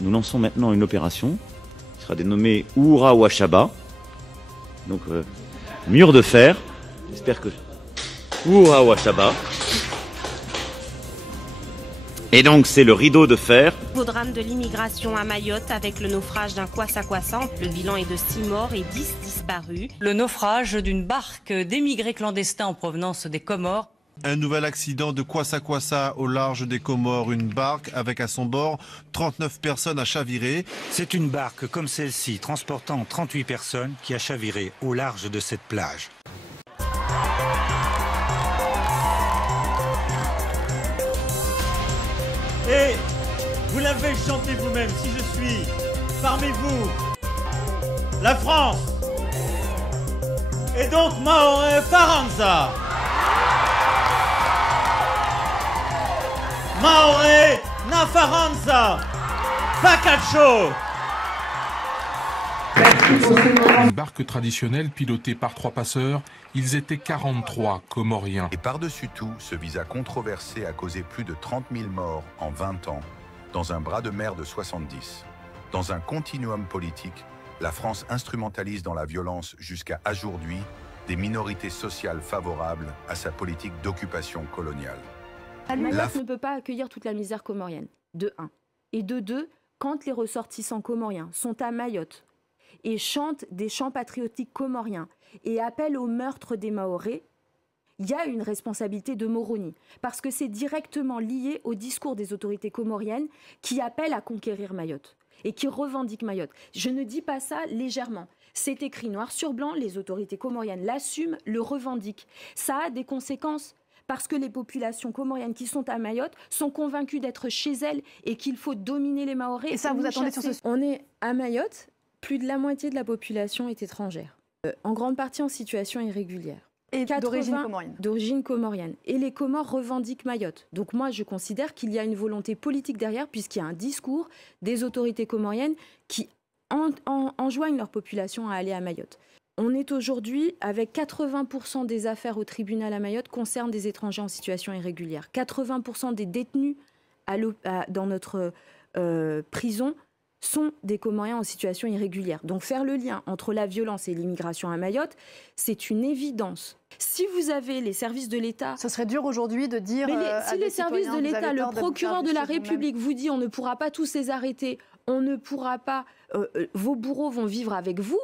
Nous lançons maintenant une opération qui sera dénommée Oura Wachaba. Donc, mur de fer. J'espère que... Oura Wachaba. Et donc, c'est le rideau de fer. Au drame de l'immigration à Mayotte avec le naufrage d'un kwassa-kwassa. Le bilan est de 6 morts et 10 disparus. Le naufrage d'une barque d'émigrés clandestins en provenance des Comores. Un nouvel accident de kwassa-kwassa au large des Comores. Une barque avec à son bord 39 personnes a chaviré. C'est une barque comme celle-ci, transportant 38 personnes, qui a chaviré au large de cette plage. Et vous l'avez chanté vous-même, si je suis parmi vous, la France, et donc Maoré Faranza. Maoré Nafaranza, Pacacho. Une barque traditionnelle pilotée par 3 passeurs, ils étaient 43 Comoriens. Et par-dessus tout, ce visa controversé a causé plus de 30 000 morts en 20 ans, dans un bras de mer de 70. Dans un continuum politique, la France instrumentalise dans la violence jusqu'à aujourd'hui des minorités sociales favorables à sa politique d'occupation coloniale. Mayotte ne peut pas accueillir toute la misère comorienne, de 1. Et de 2, quand les ressortissants comoriens sont à Mayotte et chantent des chants patriotiques comoriens et appellent au meurtre des Mahorais, il y a une responsabilité de Moroni, parce que c'est directement lié au discours des autorités comoriennes qui appellent à conquérir Mayotte et qui revendiquent Mayotte. Je ne dis pas ça légèrement. C'est écrit noir sur blanc, les autorités comoriennes l'assument, le revendiquent. Ça a des conséquences. Parce que les populations comoriennes qui sont à Mayotte sont convaincues d'être chez elles et qu'il faut dominer les Mahorais. Et ça, vous attendez sur ce... On est à Mayotte, plus de la moitié de la population est étrangère. En grande partie en situation irrégulière. Et d'origine comorienne. D'origine comorienne. Et les Comores revendiquent Mayotte. Donc moi, je considère qu'il y a une volonté politique derrière, puisqu'il y a un discours des autorités comoriennes qui enjoignent leur population à aller à Mayotte. On est aujourd'hui avec 80% des affaires au tribunal à Mayotte concernent des étrangers en situation irrégulière. 80% des détenus dans notre prison sont des Comoriens en situation irrégulière. Donc faire le lien entre la violence et l'immigration à Mayotte, c'est une évidence. Si vous avez les services de l'État... Ce serait dur aujourd'hui de dire... si les services de l'État, le procureur de la République vous dit on ne pourra pas tous les arrêter, on ne pourra pas... vos bourreaux vont vivre avec vous,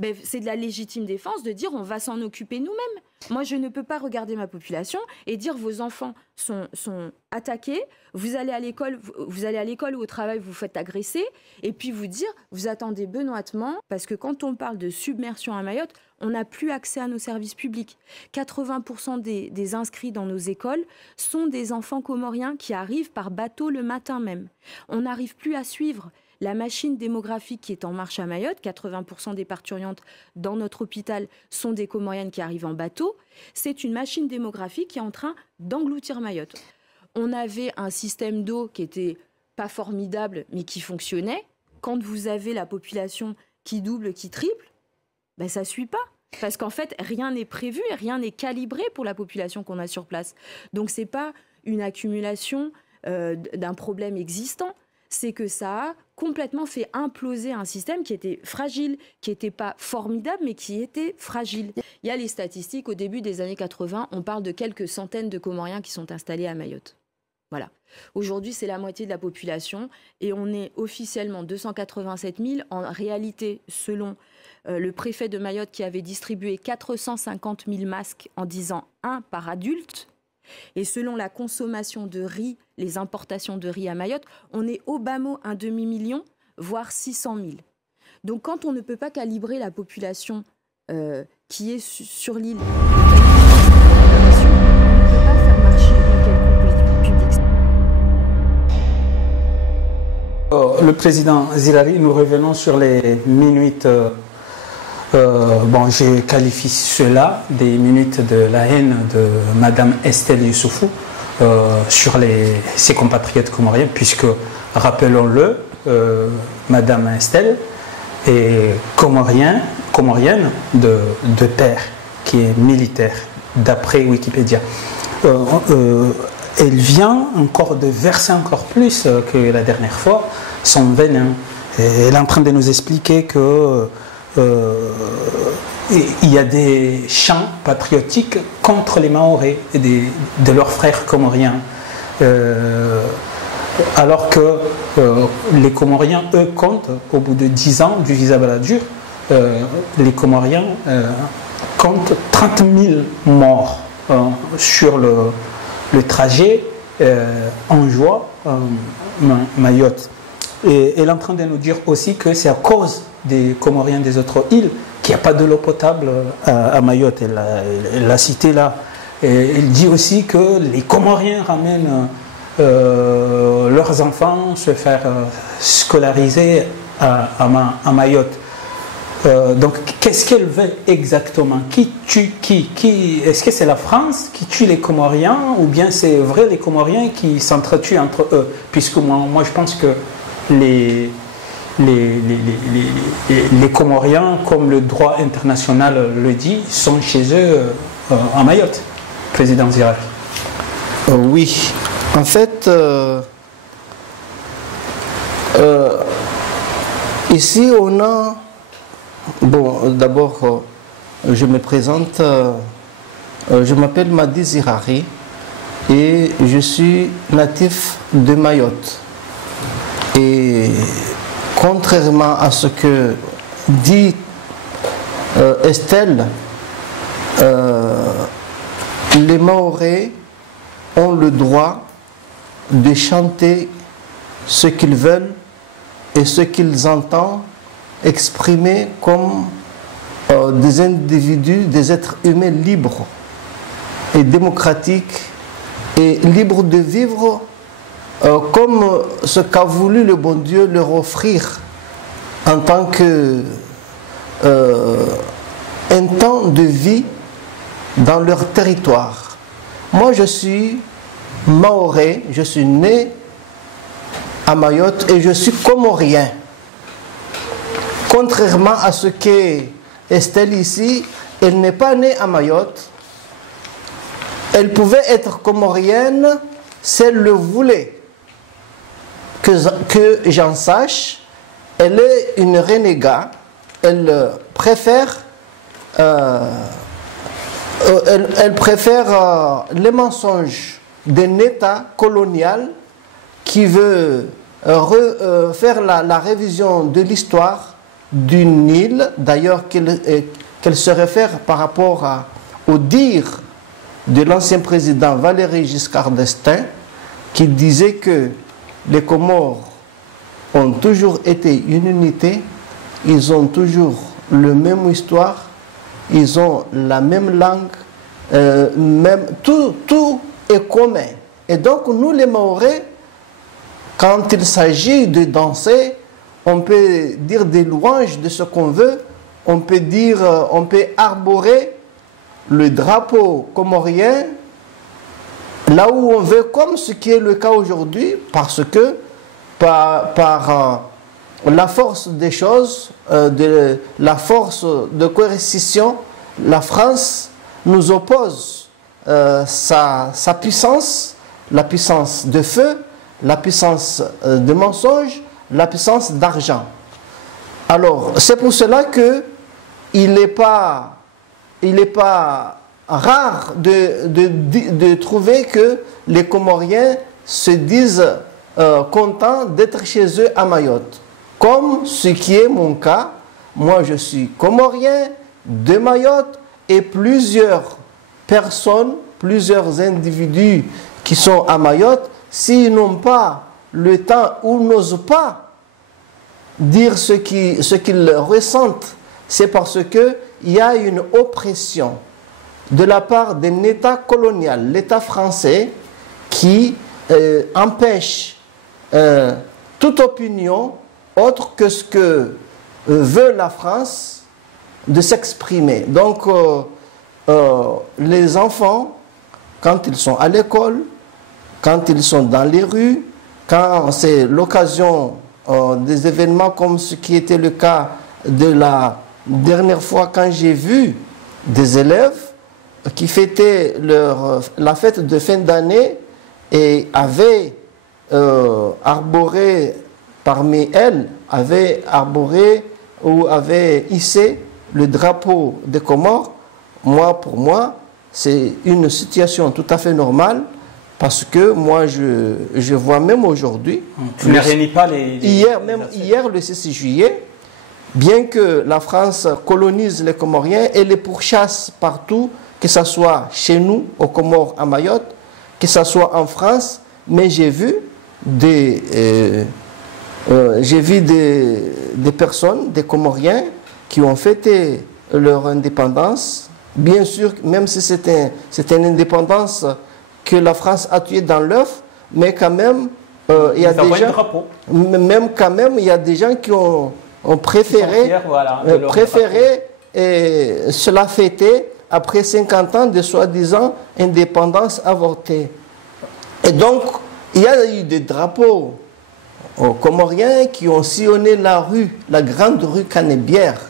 ben, c'est de la légitime défense de dire on va s'en occuper nous-mêmes. Moi, je ne peux pas regarder ma population et dire vos enfants sont attaqués, vous allez à l'école ou au travail, vous vous faites agresser, et puis vous dire vous attendez benoîtement, parce que quand on parle de submersion à Mayotte, on n'a plus accès à nos services publics. 80% des inscrits dans nos écoles sont des enfants comoriens qui arrivent par bateau le matin même. On n'arrive plus à suivre la machine démographique qui est en marche à Mayotte. 80% des parturientes dans notre hôpital sont des Comoriennes qui arrivent en bateau. C'est une machine démographique qui est en train d'engloutir Mayotte. On avait un système d'eau qui était pas formidable, mais qui fonctionnait. Quand vous avez la population qui double, qui triple, ben ça ne suit pas. Parce qu'en fait, rien n'est prévu et rien n'est calibré pour la population qu'on a sur place. Donc, ce n'est pas une accumulation d'un problème existant. C'est que ça a complètement fait imploser un système qui était fragile, qui n'était pas formidable, mais qui était fragile. Il y a les statistiques, au début des années 80, on parle de quelques centaines de Comoriens qui sont installés à Mayotte. Voilà. Aujourd'hui, c'est la moitié de la population et on est officiellement 287 000. En réalité, selon le préfet de Mayotte qui avait distribué 450 000 masques en disant 1 par adulte, et selon la consommation de riz, les importations de riz à Mayotte, on est au bas mot un demi-million, voire 600 000. Donc quand on ne peut pas calibrer la population qui est sur l'île, on ne peut pas faire marcher une quelconque politique publique. Le président Zirari, nous revenons sur les minutes. Je qualifie cela des minutes de la haine de Madame Estelle Youssoufou sur ses compatriotes comoriens, puisque, rappelons-le, Madame Estelle est comorienne de père, qui est militaire, d'après Wikipédia. elle vient encore de verser encore plus que la dernière fois son venin. Et elle est en train de nous expliquer que il y a des chants patriotiques contre les Mahorais et de leurs frères comoriens. Alors que les Comoriens, eux, comptent, au bout de 10 ans du visa Balladur, les Comoriens comptent 30 000 morts sur le trajet en joie Mayotte. Et elle est en train de nous dire aussi que c'est à cause des Comoriens des autres îles qu'il n'y a pas de l'eau potable à Mayotte. Elle l'a cité là. Et elle dit aussi que les Comoriens ramènent leurs enfants se faire scolariser à Mayotte. Donc, qu'est-ce qu'elle veut exactement? Qui tue qui? Est-ce que c'est la France qui tue les Comoriens ou bien c'est vrai les Comoriens qui s'entretuent entre eux? Puisque moi je pense que les Comoriens, comme le droit international le dit, sont chez eux à Mayotte, président Chirac. Oui, en fait, ici on a... Bon, d'abord, je me présente, je m'appelle Madi Zirari et je suis natif de Mayotte. Et contrairement à ce que dit Estelle, les Mahorais ont le droit de chanter ce qu'ils veulent et ce qu'ils entendent exprimer comme des individus, des êtres humains libres et démocratiques et libres de vivre comme ce qu'a voulu le bon Dieu leur offrir en tant que un temps de vie dans leur territoire. Moi je suis Mahorais, je suis né à Mayotte et je suis comorien. Contrairement à ce qu'est Estelle ici, elle n'est pas née à Mayotte. Elle pouvait être comorienne si elle le voulait. Que j'en sache, elle est une renégate. Elle préfère, les mensonges d'un État colonial qui veut faire la révision de l'histoire d'une île, d'ailleurs qu'elle se réfère par rapport au dire de l'ancien président Valéry Giscard d'Estaing, qui disait que les Comores ont toujours été une unité, ils ont toujours la même histoire, ils ont la même langue, tout est commun. Et donc nous les Mahorais, quand il s'agit de danser, on peut dire des louanges de ce qu'on veut, on peut arborer le drapeau comorien là où on veut, comme ce qui est le cas aujourd'hui, parce que par la force des choses, la force de coercition, la France nous oppose sa puissance, la puissance de feu, la puissance de mensonge, la puissance d'argent. Alors, c'est pour cela que il n'est pas rare de trouver que les Comoriens se disent contents d'être chez eux à Mayotte. Comme ce qui est mon cas, moi je suis Comorien de Mayotte et plusieurs personnes, plusieurs individus qui sont à Mayotte, s'ils n'ont pas le temps ou n'osent pas dire ce qu'ils ressentent, c'est parce qu'il y a une oppression de la part d'un État colonial, l'État français, qui empêche toute opinion autre que ce que veut la France de s'exprimer. Donc, les enfants, quand ils sont à l'école, quand ils sont dans les rues, quand c'est l'occasion des événements comme ce qui était le cas de la dernière fois quand j'ai vu des élèves qui fêtaient la fête de fin d'année et avait arboré, parmi elles, avait arboré ou avait hissé le drapeau des Comores, pour moi, c'est une situation tout à fait normale, parce que moi, je vois même aujourd'hui... Tu ne réunis pas les hier, le 6 juillet, bien que la France colonise les Comoriens et les pourchasse partout, que ce soit chez nous, aux Comores, à Mayotte, que ce soit en France, mais j'ai vu des personnes, des Comoriens, qui ont fêté leur indépendance. Bien sûr, même si c'était une indépendance que la France a tuée dans l'œuf, mais quand même, il y a des gens, il y a des gens qui ont préféré, cela fêter après 50 ans de soi-disant indépendance avortée. Et donc, il y a eu des drapeaux comoriens qui ont sillonné la grande rue Canebière.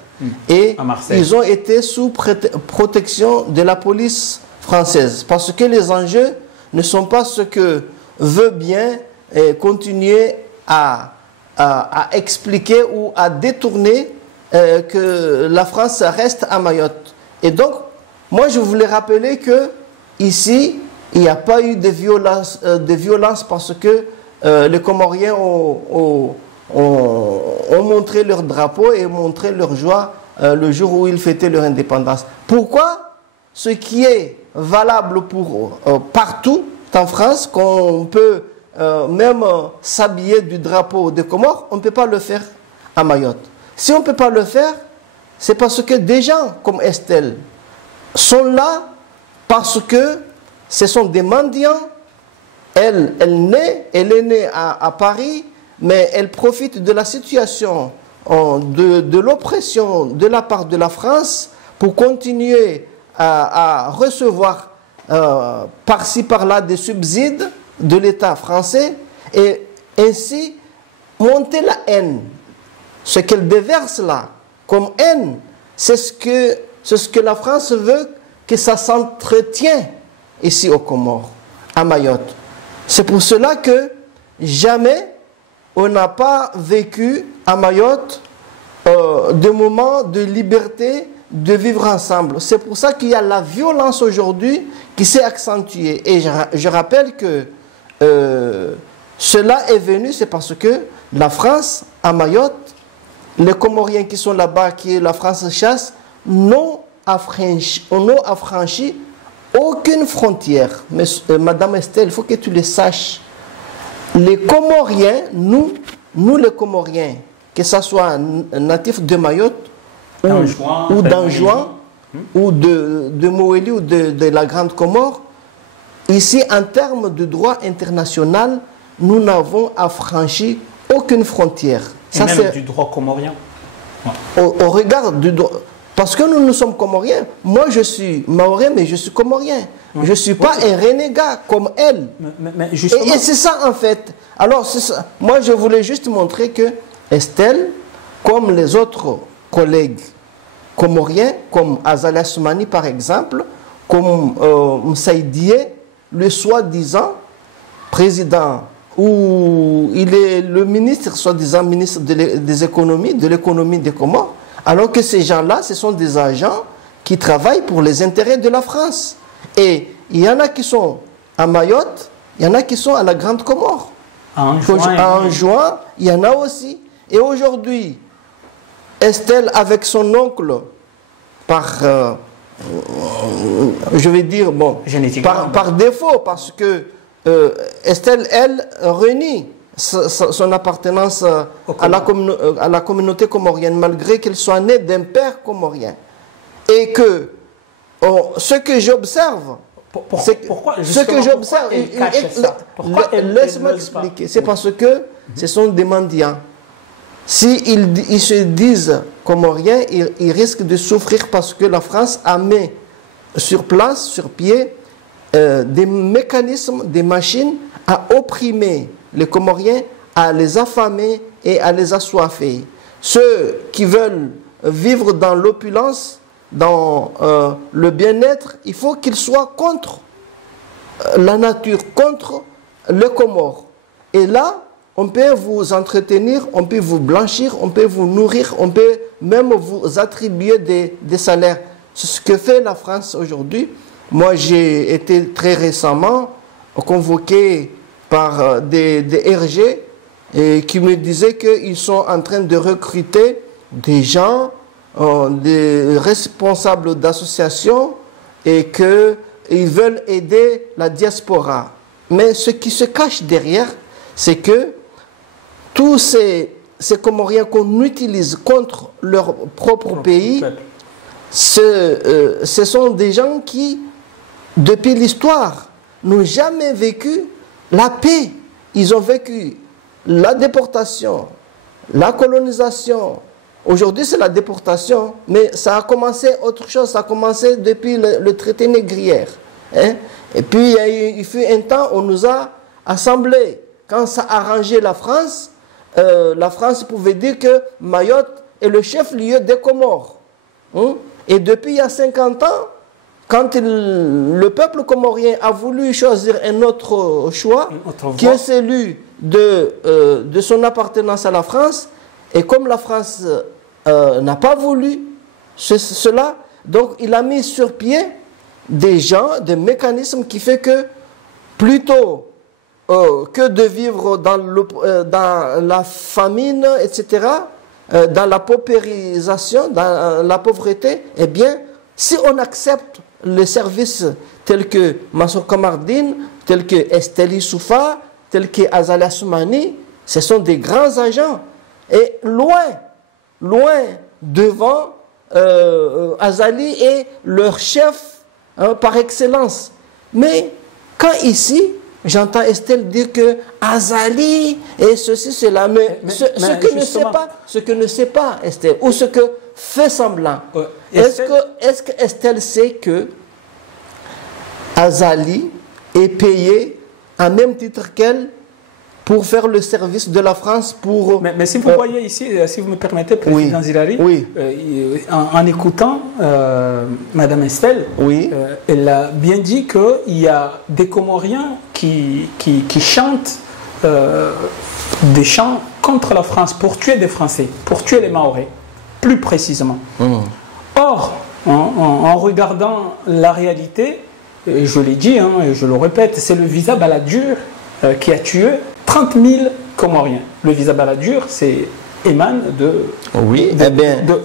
Et ils ont été sous protection de la police française. Parce que les enjeux ne sont pas ce que veut bien continuer à expliquer ou à détourner que la France reste à Mayotte. Et donc, moi je voulais rappeler que ici, il n'y a pas eu de violence parce que les Comoriens ont montré leur drapeau et montré leur joie le jour où ils fêtaient leur indépendance. Pourquoi ce qui est valable pour partout en France, qu'on peut même s'habiller du drapeau des Comores, on ne peut pas le faire à Mayotte? Si on ne peut pas le faire, c'est parce que des gens comme Estelle sont là parce que ce sont des mendiants. Elle est née à Paris, mais elle profite de la situation, de l'oppression de la part de la France pour continuer à recevoir par-ci par-là des subsides de l'État français et ainsi monter la haine. Ce qu'elle déverse là comme haine, c'est ce que la France veut que ça s'entretient ici aux Comores, à Mayotte. C'est pour cela que jamais on n'a pas vécu à Mayotte des moments de liberté, de vivre ensemble. C'est pour ça qu'il y a la violence aujourd'hui qui s'est accentuée. Et je rappelle que cela est venu, c'est parce que la France, à Mayotte, les Comoriens qui sont là-bas, qui la France chasse, n'ont affranchi aucune frontière. Mais Madame Estelle, il faut que tu le saches. Les Comoriens, nous les Comoriens, que ce soit natifs de Mayotte ou d'Anjouan, ou de Moélie ou de la Grande Comore, ici, en termes de droit international, nous n'avons affranchi aucune frontière. Et ça, même du droit comorien. Au regard du droit... Parce que nous sommes Comoriens. Moi, je suis Maoré, mais je suis Comorien. Je ne suis pas un renégat comme elle. Et c'est ça, en fait. Alors, ça. Moi, je voulais juste montrer que Estelle, comme les autres collègues comoriens, comme Azalia Soumani, par exemple, comme Msaïdié, le soi-disant président, où il est le ministre, soi-disant ministre des économies, de l'économie des Comores, alors que ces gens-là, ce sont des agents qui travaillent pour les intérêts de la France. Et il y en a qui sont à Mayotte, il y en a qui sont à la Grande Comore. À Anjouan, il y en a aussi. Et aujourd'hui, Estelle, avec son oncle, je vais dire, bon, par défaut, parce que Estelle, elle, renie son appartenance à la communauté comorienne, malgré qu'elle soit née d'un père comorien. Et que ce que j'observe, laisse-moi expliquer, c'est parce que ce sont des mendiants. S'ils se disent comoriens, ils risquent de souffrir parce que la France a mis sur place, sur pied, des mécanismes, des machines à opprimer les Comoriens, à les affamer et à les assoiffer. Ceux qui veulent vivre dans l'opulence, dans le bien-être, il faut qu'ils soient contre la nature, contre les Comores. Et là, on peut vous entretenir, on peut vous blanchir, on peut vous nourrir, on peut même vous attribuer des salaires. C'est ce que fait la France aujourd'hui. Moi, j'ai été très récemment convoqué par des RG et qui me disaient qu'ils sont en train de recruter des gens, des responsables d'associations et qu'ils veulent aider la diaspora. Mais ce qui se cache derrière, c'est que tous ces Comoriens qu'on utilise contre leur propre pays, ce sont des gens qui, depuis l'histoire, n'ont jamais vécu la paix. Ils ont vécu la déportation, la colonisation. Aujourd'hui, c'est la déportation, mais ça a commencé autre chose. Ça a commencé depuis le traité négrière. Hein? Et puis, il fut un temps, on nous a assemblés. Quand ça arrangeait la France pouvait dire que Mayotte est le chef-lieu des Comores. Hein? Et depuis il y a 50 ans, quand le peuple comorien a voulu choisir un autre choix, qui est celui de son appartenance à la France, et comme la France n'a pas voulu cela, donc il a mis sur pied des gens, des mécanismes qui fait que plutôt que de vivre dans la famine, etc., dans la paupérisation, dans la pauvreté, eh bien, si on accepte les services tels que Mansour Kamardine, tels que Estelle Youssoufa, tels que Azali Soumani, ce sont des grands agents. Et loin devant, Azali est leur chef par excellence. Mais quand ici, j'entends Estelle dire que Azali et ceci, cela, mais ce que ne sait pas Estelle, ou ce que fait semblant. Est-ce que Estelle sait que Azali est payé à même titre qu'elle pour faire le service de la France pour... Mais si vous voyez ici, si vous me permettez, Président Zilari, en écoutant Madame Estelle, elle a bien dit qu'il y a des Comoriens qui chantent des chants contre la France pour tuer des Français, pour tuer les Mahorais, plus précisément. Or, en regardant la réalité, et je l'ai dit, et je le répète, c'est le visa Balladur qui a tué 30 000 Comoriens. Le visa Balladur, émane de... Oui,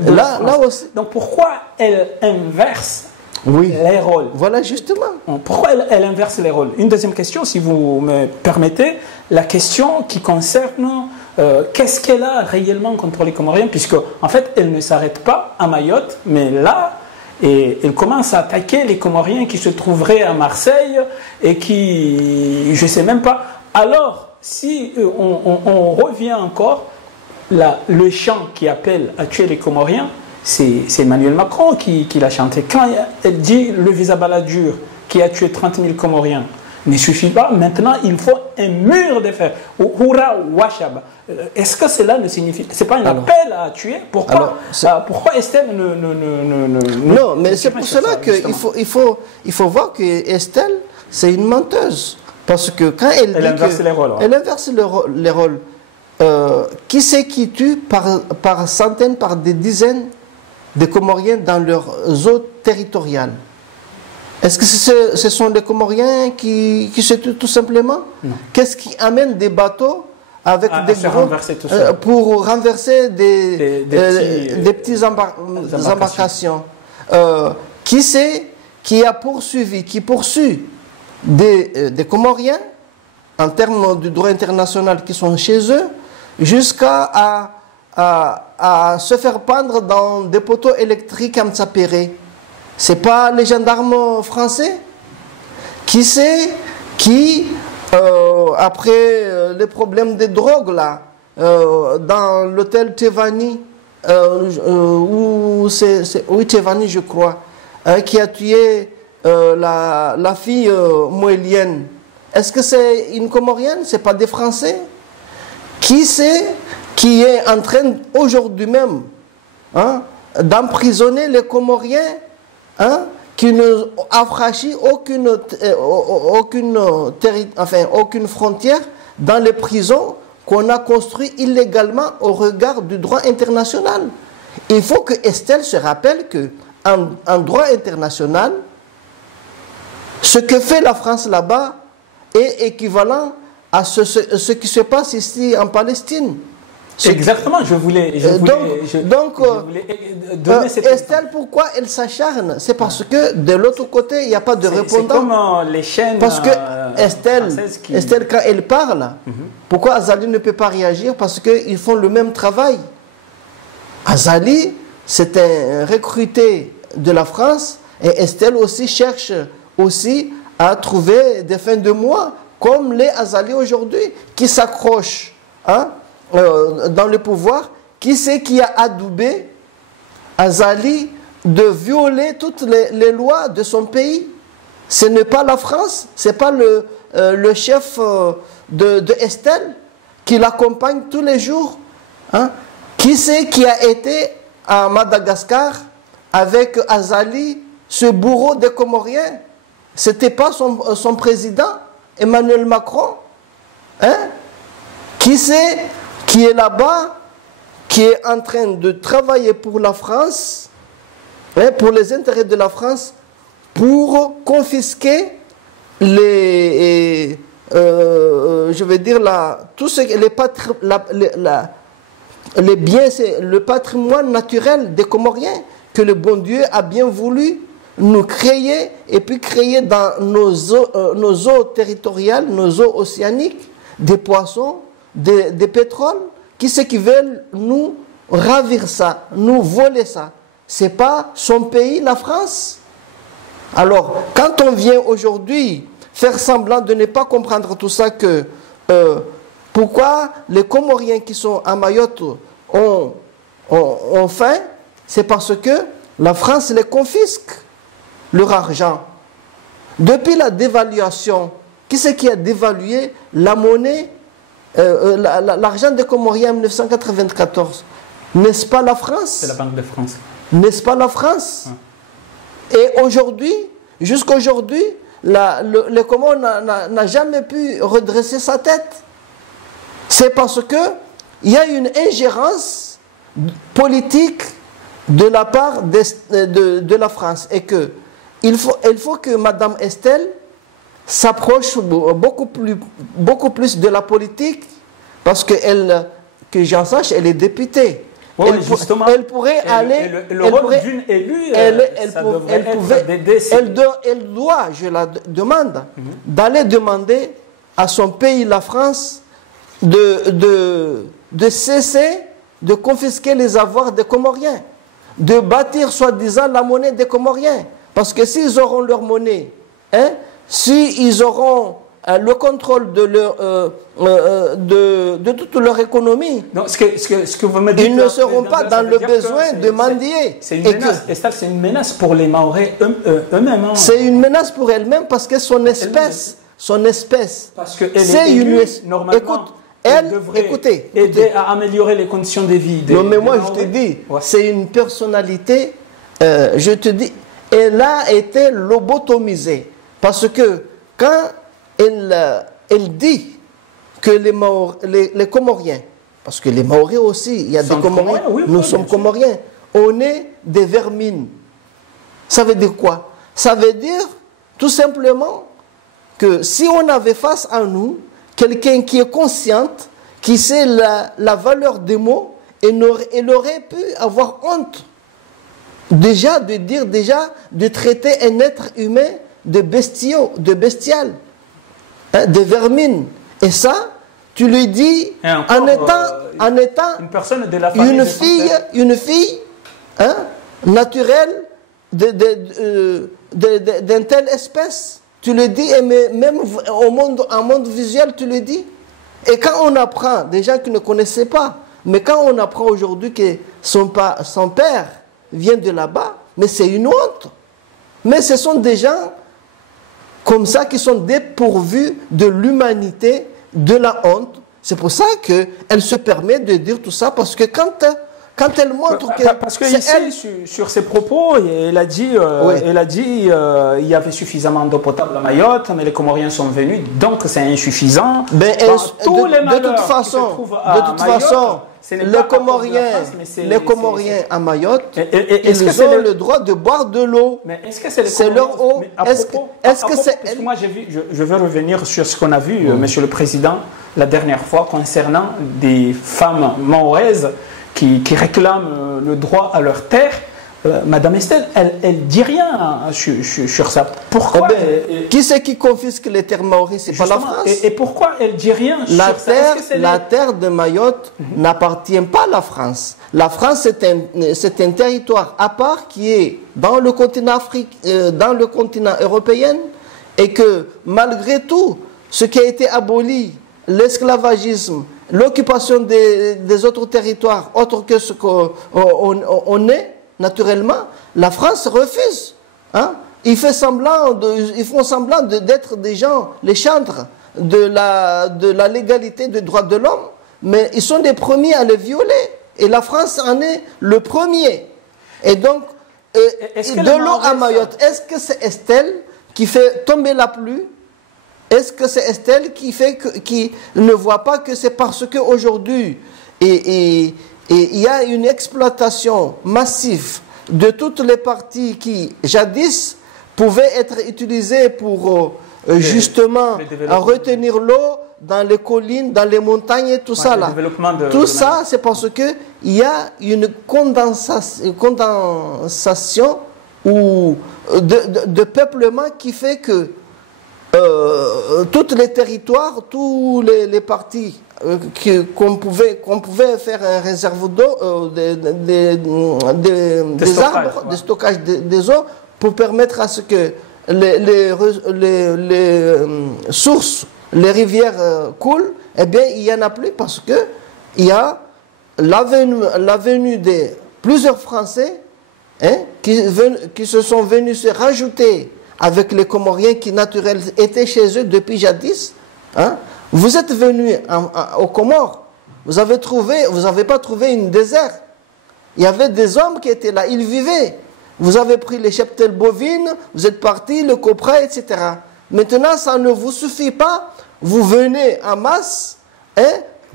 là aussi. Donc pourquoi elle inverse les rôles? Voilà, justement. Pourquoi elle inverse les rôles? Une deuxième question, si vous me permettez, la question qui concerne qu'est-ce qu'elle a réellement contre les Comoriens, puisque en fait, elle ne s'arrête pas à Mayotte, mais là, et elle commence à attaquer les Comoriens qui se trouveraient à Marseille et qui, je ne sais même pas. Alors, si on revient encore, le chant qui appelle à tuer les Comoriens, c'est Emmanuel Macron qui l'a chanté. Quand elle dit le visa Balladur qui a tué 30 000 Comoriens, ne suffit pas. Maintenant, il faut un mur de fer. Houra Wachaba. Est-ce que cela ne signifie... C'est pas un appel à tuer? Pourquoi Estelle Non, mais c'est pour cela qu'il faut voir que Estelle, c'est une menteuse. Parce que quand elle inverse les rôles. Elle inverse les rôles. Qui c'est qui tue par centaines, par des dizaines de Comoriens dans leurs eaux territoriales? Est-ce que ce sont les Comoriens qui se tuent tout simplement? Qu'est-ce qui amène des bateaux avec des gros pour renverser des petites embarcations? Qui c'est qui a poursuivi, qui poursuit des Comoriens en termes du droit international qui sont chez eux, jusqu'à se faire pendre dans des poteaux électriques à Mtsapéré? C'est pas les gendarmes français? Qui c'est qui, après les problèmes de drogue là, dans l'hôtel Tevani, Tevani je crois, qui a tué la fille moélienne? Est-ce que c'est une Comorienne? C'est pas des Français? Qui c'est qui est en train aujourd'hui même d'emprisonner les Comoriens qui ne a franchi aucune frontière dans les prisons qu'on a construites illégalement au regard du droit international. Il faut que Estelle se rappelle qu'en droit international, ce que fait la France là-bas est équivalent à ce qui se passe ici en Palestine. Exactement, je voulais donner cette Estelle, pourquoi elle s'acharne? C'est parce que de l'autre côté, il n'y a pas de répondant. C'est comme les chaînes. Parce que Estelle, quand elle parle, pourquoi Azali ne peut pas réagir? Parce qu'ils font le même travail. Azali, c'est un recruté de la France, et Estelle aussi cherche aussi à trouver des fins de mois, comme les Azali aujourd'hui, qui s'accrochent dans le pouvoir. Qui c'est qui a adoubé Azali de violer toutes les lois de son pays? Ce n'est pas la France, ce n'est pas le chef de Estelle qui l'accompagne tous les jours. Qui c'est qui a été à Madagascar avec Azali, ce bourreau des Comoriens? Ce n'était pas son président, Emmanuel Macron? Qui c'est qui est là-bas, qui est en train de travailler pour la France, pour les intérêts de la France, pour confisquer les, je veux dire, tout ce les biens, le patrimoine naturel des Comoriens que le bon Dieu a bien voulu nous créer et puis créer dans nos eaux territoriales, nos eaux océaniques, des poissons, des pétroles. Qui c'est qui veulent nous ravir ça, nous voler ça? Ce n'est pas son pays, la France. Alors, quand on vient aujourd'hui faire semblant de ne pas comprendre tout ça, que pourquoi les Comoriens qui sont à Mayotte ont faim, c'est parce que la France les confisque, leur argent. Depuis la dévaluation, qui c'est qui a dévalué la monnaie, l'argent des Comoriens en 1994? N'est-ce pas la France? C'est la Banque de France. N'est-ce pas la France? Et aujourd'hui, jusqu'à aujourd'hui, le Comore n'a jamais pu redresser sa tête. C'est parce qu'il y a une ingérence politique de la part de la France. Et il faut que Mme Estelle s'approche beaucoup plus de la politique, parce que j'en sache, elle est députée. Oui, justement, elle pourrait aller... Le rôle d'une élue, elle doit, je la demande, d'aller demander à son pays, la France, de cesser de confisquer les avoirs des Comoriens, de bâtir soi-disant la monnaie des Comoriens. Parce que s'ils auront leur monnaie, s'ils auront le contrôle de toute leur économie, non, ce que vous me dites, ils ne seront pas dans le besoin de mendier. C'est une menace. Estelle, c'est une menace pour les Mahorais eux-mêmes. C'est une menace pour elle-même, parce que son espèce, parce que c'est une normalement. Écoutez, aider à améliorer les conditions de vie. Non, mais moi je te dis, c'est une personnalité, je te dis, elle a été lobotomisée. Parce que quand elle dit que les Comoriens, parce que les Mahorais aussi, il y a des Comoriens, nous sommes Comoriens, on est des vermines. Ça veut dire quoi? Ça veut dire tout simplement que si on avait face à nous quelqu'un qui est consciente, qui sait la valeur des mots, elle aurait pu avoir honte de traiter un être humain de bestial, de vermine. Et ça, tu lui dis en étant une personne de la famille, une fille naturelle d'une telle espèce. Tu le dis, et même en monde visuel, tu le dis. Et quand on apprend, des gens qui ne connaissaient pas, mais quand on apprend aujourd'hui que son père vient de là-bas, mais c'est une honte. Mais ce sont des gens comme ça qui sont dépourvus de l'humanité, de la honte. C'est pour ça qu'elle se permet de dire tout ça, parce que quand quand elle montre que parce que ici, sur ses propos, elle a dit, il y avait suffisamment d'eau potable à Mayotte, mais les Comoriens sont venus, donc c'est insuffisant. De toute façon, les Comoriens à Mayotte, ils ont le droit de boire de l'eau. Mais est-ce que c'est leur eau? Parce que moi, je veux revenir sur ce qu'on a vu, Monsieur le Président, la dernière fois, concernant des femmes maoraises qui réclament le droit à leur terre. Madame Estelle, elle dit rien sur ça. Pourquoi qui c'est qui confisque les terres maoris? C'est pas la France. Et pourquoi elle dit rien sur ça? La terre de Mayotte n'appartient pas à la France. La France, c'est un territoire à part qui est dans le continent dans le continent européen, et que malgré tout, ce qui a été aboli, l'esclavagisme, l'occupation des autres territoires, autres que ce qu'on est, naturellement, la France refuse. Hein? Ils font semblant d'être des gens, les chantres de la légalité des droits de l'homme, mais ils sont les premiers à les violer. Et la France en est le premier. Et donc, de l'eau à Mayotte, est-ce que c'est Estelle qui fait tomber la pluie? Est-ce que c'est Estelle qui ne voit pas que c'est parce qu'aujourd'hui, il y a une exploitation massive de toutes les parties qui, jadis, pouvaient être utilisées pour justement retenir l'eau dans les collines, dans les montagnes et tout ça là. Tout ça, c'est parce qu'il y a une condensation ou de peuplement qui fait que tous les territoires, tous les parties qu'on pouvait faire un réservoir d'eau, des arbres, de stockage des eaux, pour permettre à ce que les sources, les rivières coulent, eh bien, il n'y en a plus parce que il y a la venue de plusieurs Français qui se sont venus se rajouter avec les Comoriens qui, naturellement, étaient chez eux depuis jadis. Hein? Vous êtes venus aux Comores, vous n'avez pas trouvé une désert. Il y avait des hommes qui étaient là, ils vivaient. Vous avez pris les cheptels bovines, vous êtes partis, le copra, etc. Maintenant, ça ne vous suffit pas. Vous venez en masse,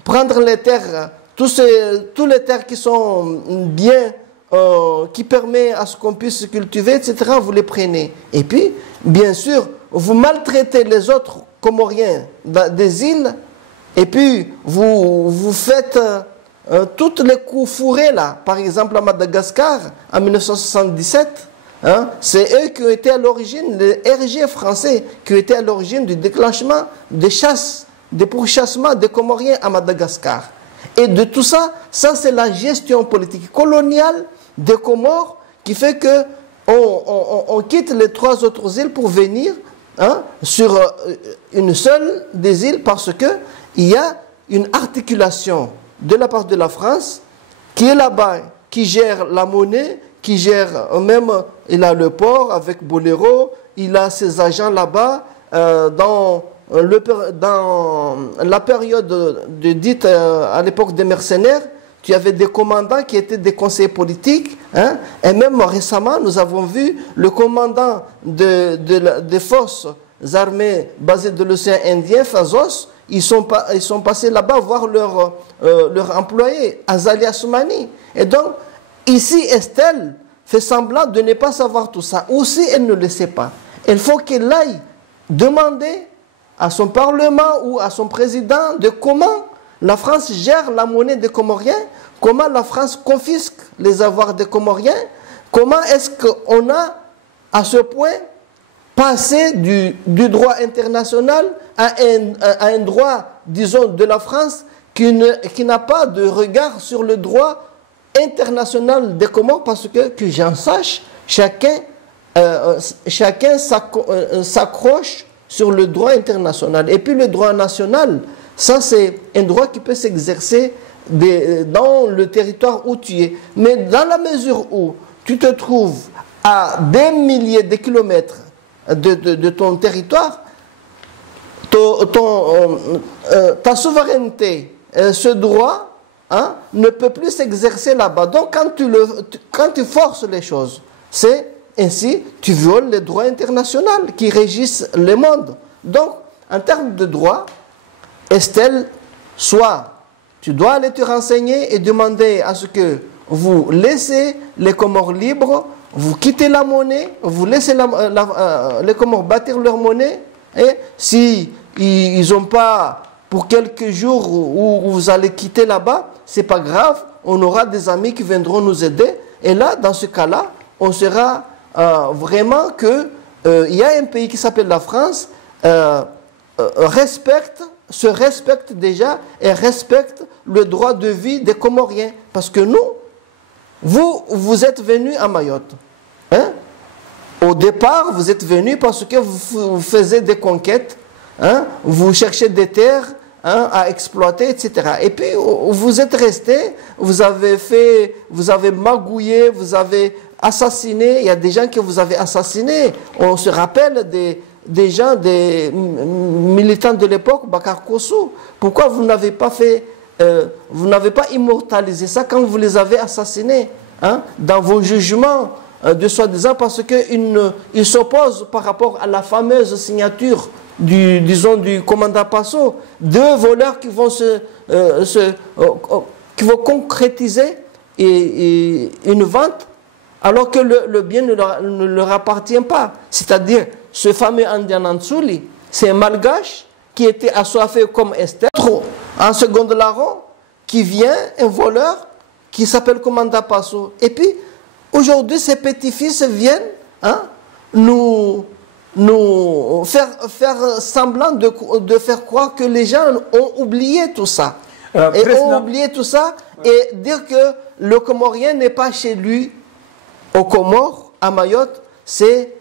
prendre les terres, tous les terres qui sont bien, qui permettent à ce qu'on puisse cultiver, etc., vous les prenez. Et puis, bien sûr, vous maltraitez les autres Comoriens des îles, et puis vous faites tous les coups fourrés là. Par exemple, à Madagascar, en 1977, c'est eux qui ont été à l'origine, les RG français, qui ont été à l'origine du déclenchement des chasses, des pourchassements des Comoriens à Madagascar. Et de tout ça, ça c'est la gestion politique coloniale des Comores qui fait que on quitte les 3 autres îles pour venir sur une seule des îles parce qu'il y a une articulation de la part de la France qui est là-bas, qui gère la monnaie, qui gère même, il a le port avec Boléro, il a ses agents là-bas dans la période dite à l'époque des mercenaires. Tu avais des commandants qui étaient des conseillers politiques, et même récemment, nous avons vu le commandant des forces armées basées de l'océan Indien, Fazos, ils sont passés là-bas voir leur employé, Azali Assoumani. Et donc, ici, Estelle fait semblant de ne pas savoir tout ça. Ou si elle ne le sait pas, il faut qu'elle aille demander à son Parlement ou à son président de comment la France gère la monnaie des Comoriens, comment la France confisque les avoirs des Comoriens, comment est-ce qu'on a à ce point passé du droit international à un droit, disons, de la France qui n'a pas de regard sur le droit international des Comores, parce que j'en sache, chacun s'accroche sur le droit international. Et puis le droit national, ça c'est un droit qui peut s'exercer dans le territoire où tu es. Mais dans la mesure où tu te trouves à des milliers de kilomètres de ton territoire, ta souveraineté, ce droit hein, ne peut plus s'exercer là-bas. Donc quand tu forces les choses, c'est ainsi, tu violes les droits internationaux qui régissent le monde. Donc, en termes de droit, Estelle, soit tu dois aller te renseigner et demander à ce que vous laissez les Comores libres, vous quittez la monnaie, vous laissez les Comores bâtir leur monnaie, et si ils n'ont pas pour quelques jours où vous allez quitter là-bas, c'est pas grave, on aura des amis qui viendront nous aider, et là, dans ce cas-là, on sera vraiment que il y a un pays qui s'appelle la France, se respecte déjà et respecte le droit de vie des Comoriens. Parce que nous, vous êtes venus à Mayotte. Hein? Au départ, vous êtes venus parce que vous faisiez des conquêtes, hein? Vous cherchez des terres, hein, à exploiter, etc. Et puis, vous êtes restés, vous avez magouillé, vous avez assassiné, il y a des gens que vous avez assassinés. On se rappelle des gens, des militants de l'époque, Bakar Kossou. Pourquoi vous n'avez pas fait, vous n'avez pas immortalisé ça quand vous les avez assassinés, hein, dans vos jugements de soi-disant, parce qu'ils s'opposent par rapport à la fameuse signature du commandant Passo, 2 voleurs qui vont qui vont concrétiser une vente alors que le bien ne leur appartient pas. C'est-à-dire, ce fameux Andianantsuli, c'est un malgache qui était assoiffé comme Esther, en seconde larron, qui vient, un voleur, qui s'appelle Commanda Passo. Et puis, aujourd'hui, ces petits-fils viennent, hein, nous faire semblant de faire croire que les gens ont oublié tout ça. Et ont oublié tout ça, et dire que le Comorien n'est pas chez lui, aux Comores, à Mayotte. C'est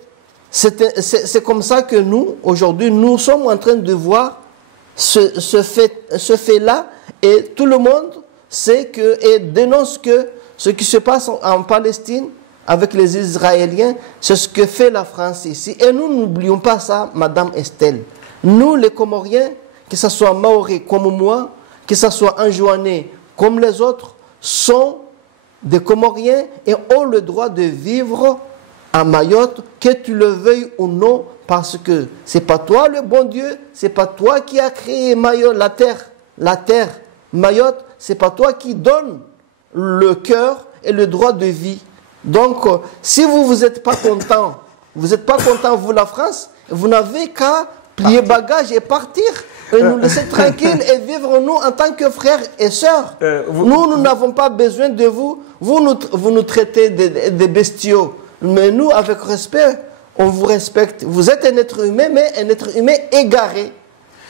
comme ça que nous, aujourd'hui, nous sommes en train de voir ce fait-là, et tout le monde sait et dénonce que ce qui se passe en Palestine avec les Israéliens, c'est ce que fait la France ici. Et nous n'oublions pas ça, Madame Estelle. Nous, les Comoriens, que ce soit Maoré comme moi, que ce soit Anjouanais comme les autres, sont des Comoriens et ont le droit de vivre à Mayotte, que tu le veuilles ou non, parce que c'est pas toi le bon Dieu, c'est pas toi qui as créé Mayotte, la terre, Mayotte, c'est pas toi qui donne le cœur et le droit de vie. Donc, si vous n'êtes pas content, vous la France, vous n'avez qu'à plier bagage et partir, et nous laisser tranquilles et vivre nous en tant que frères et sœurs. Nous n'avons pas besoin de vous. Vous nous traitez des bestiaux. Mais nous, avec respect, on vous respecte. Vous êtes un être humain, mais un être humain égaré,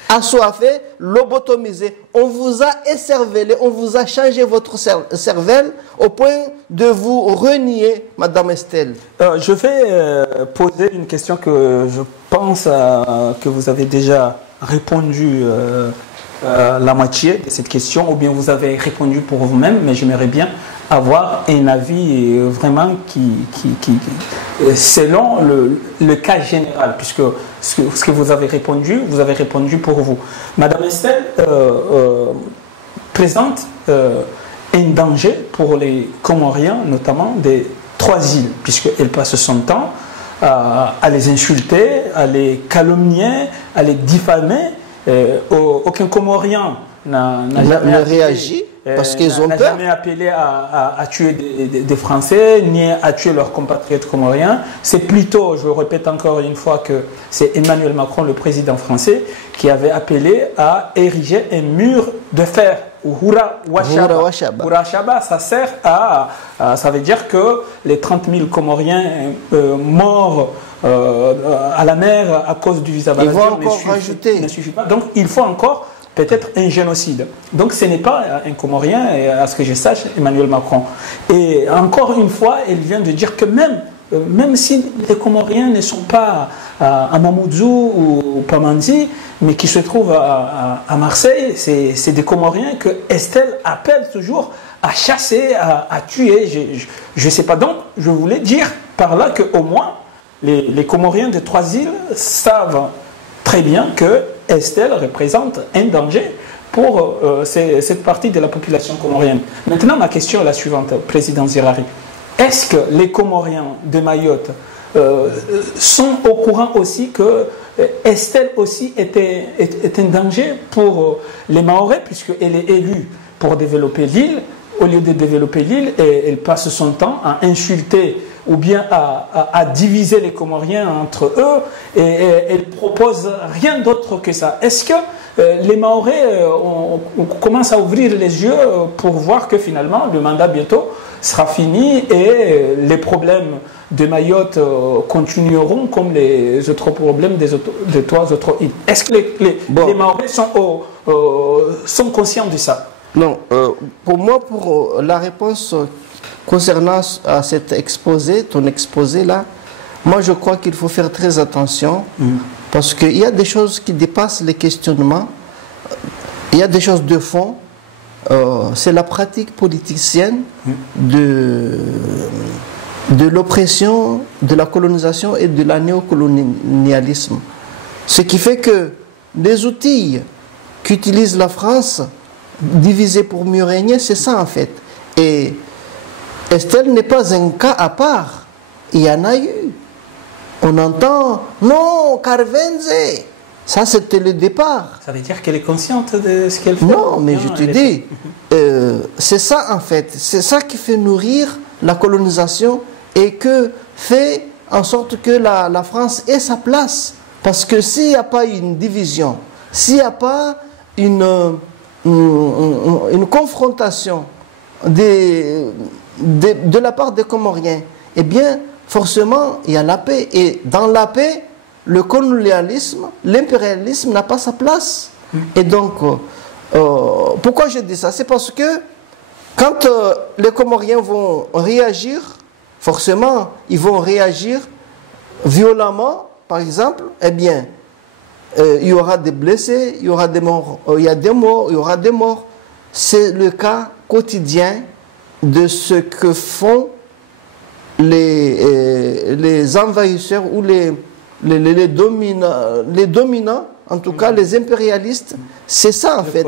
assoiffé, lobotomisé. On vous a écervelé, on vous a changé votre cervelle au point de vous renier, Madame Estelle. Je vais poser une question que je pense que vous avez déjà répondu la moitié de cette question, ou bien vous avez répondu pour vous-même, mais j'aimerais bien avoir un avis vraiment selon le cas général, puisque ce que vous avez répondu pour vous. Madame Estelle présente un danger pour les Comoriens, notamment des 3 îles, puisqu'elle passe son temps à les insulter, à les calomnier, à les diffamer. Aucun Comorien n'a jamais réagi parce qu'ils ont peur. Jamais appelé à tuer des Français, ni à tuer leurs compatriotes comoriens. C'est plutôt, je répète encore une fois, que c'est Emmanuel Macron, le président français, qui avait appelé à ériger un mur de fer. Hura Washaba. Hura Washaba, ça sert ça veut dire que les 30 000 Comoriens morts à la mer à cause du visa Ils vont encore rajouter. Ne suffit pas. Donc il faut encore peut-être un génocide. Donc ce n'est pas un Comorien, à ce que je sache, Emmanuel Macron. Et encore une fois, il vient de dire que même si les Comoriens ne sont pas à Mamoudzou ou Pamandzi, mais qui se trouvent à Marseille, c'est des Comoriens que Estelle appelle toujours à chasser, à tuer. Je ne sais pas. Donc, je voulais dire par là qu'au moins, les Comoriens des 3 îles savent très bien que Estelle représente un danger pour cette partie de la population comorienne. Maintenant, ma question est la suivante, Président Zerari. Est-ce que les Comoriens de Mayotte sont au courant aussi que Estelle aussi était un danger pour les Mahorais, puisqu'elle est élue pour développer l'île? Au lieu de développer l'île, elle passe son temps à insulter ou bien à diviser les Comoriens entre eux, et elle propose rien d'autre que ça. Est-ce que les Mahorais on commence à ouvrir les yeux pour voir que finalement le mandat bientôt sera fini et les problèmes de Mayotte continueront comme les autres problèmes des trois autres îles? Est-ce que les Mahorais sont conscients de ça? Non, pour moi, pour la réponse concernant à cet exposé, ton exposé là, moi je crois qu'il faut faire très attention parce qu'il y a des choses qui dépassent les questionnements, il y a des choses de fond, c'est la pratique politicienne de l'oppression, de la colonisation et de la néocolonialisme. Ce qui fait que les outils qu'utilise la France, diviser pour mieux régner, c'est ça en fait. Et Estelle n'est pas un cas à part. Il y en a eu. On entend « Non, Carvenze !» Ça, c'était le départ. Ça veut dire qu'elle est consciente de ce qu'elle fait? Non, mais je te dis, c'est ça en fait. C'est ça qui fait nourrir la colonisation et que fait en sorte que la France ait sa place. Parce que s'il n'y a pas une division, s'il n'y a pas une confrontation de la part des Comoriens, eh bien, forcément, il y a la paix. Et dans la paix, le colonialisme, l'impérialisme n'a pas sa place. Et donc, pourquoi je dis ça? C'est parce que quand les Comoriens vont réagir, forcément, ils vont réagir violemment, par exemple, eh bien, il y aura des blessés, il y aura des morts, il y a des morts, il y aura des morts. C'est le cas quotidien de ce que font les envahisseurs ou les dominants, en tout cas les impérialistes. C'est ça en fait.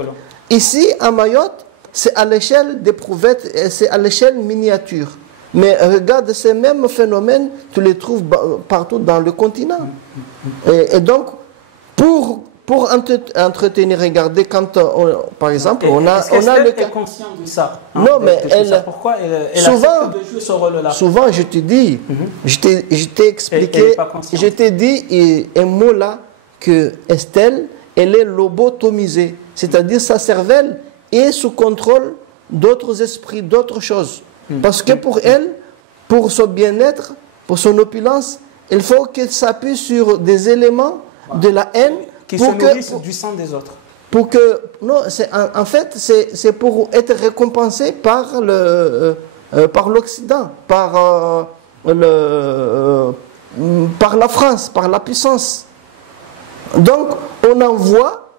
Ici, à Mayotte, c'est à l'échelle d'éprouvettes, c'est à l'échelle miniature. Mais regarde, ces mêmes phénomènes, tu les trouves partout dans le continent. Et donc, pour entretenir, regardez, quand, par exemple, on a le cas... est consciente de ça? Non, mais elle... Pourquoi elle souvent, accepte de jouer ce rôle-là? Souvent, je te dis, je t'ai expliqué, je t'ai dit un mot là, que Estelle, elle est lobotomisée. C'est-à-dire, sa cervelle est sous contrôle d'autres esprits, d'autres choses. Parce que pour elle, pour son bien-être, pour son opulence, il faut qu'elle s'appuie sur des éléments de la haine qui se nourrissent du sang des autres. Pour que, non, en fait, c'est pour être récompensé par l'Occident, par la France, par la puissance. Donc, on envoie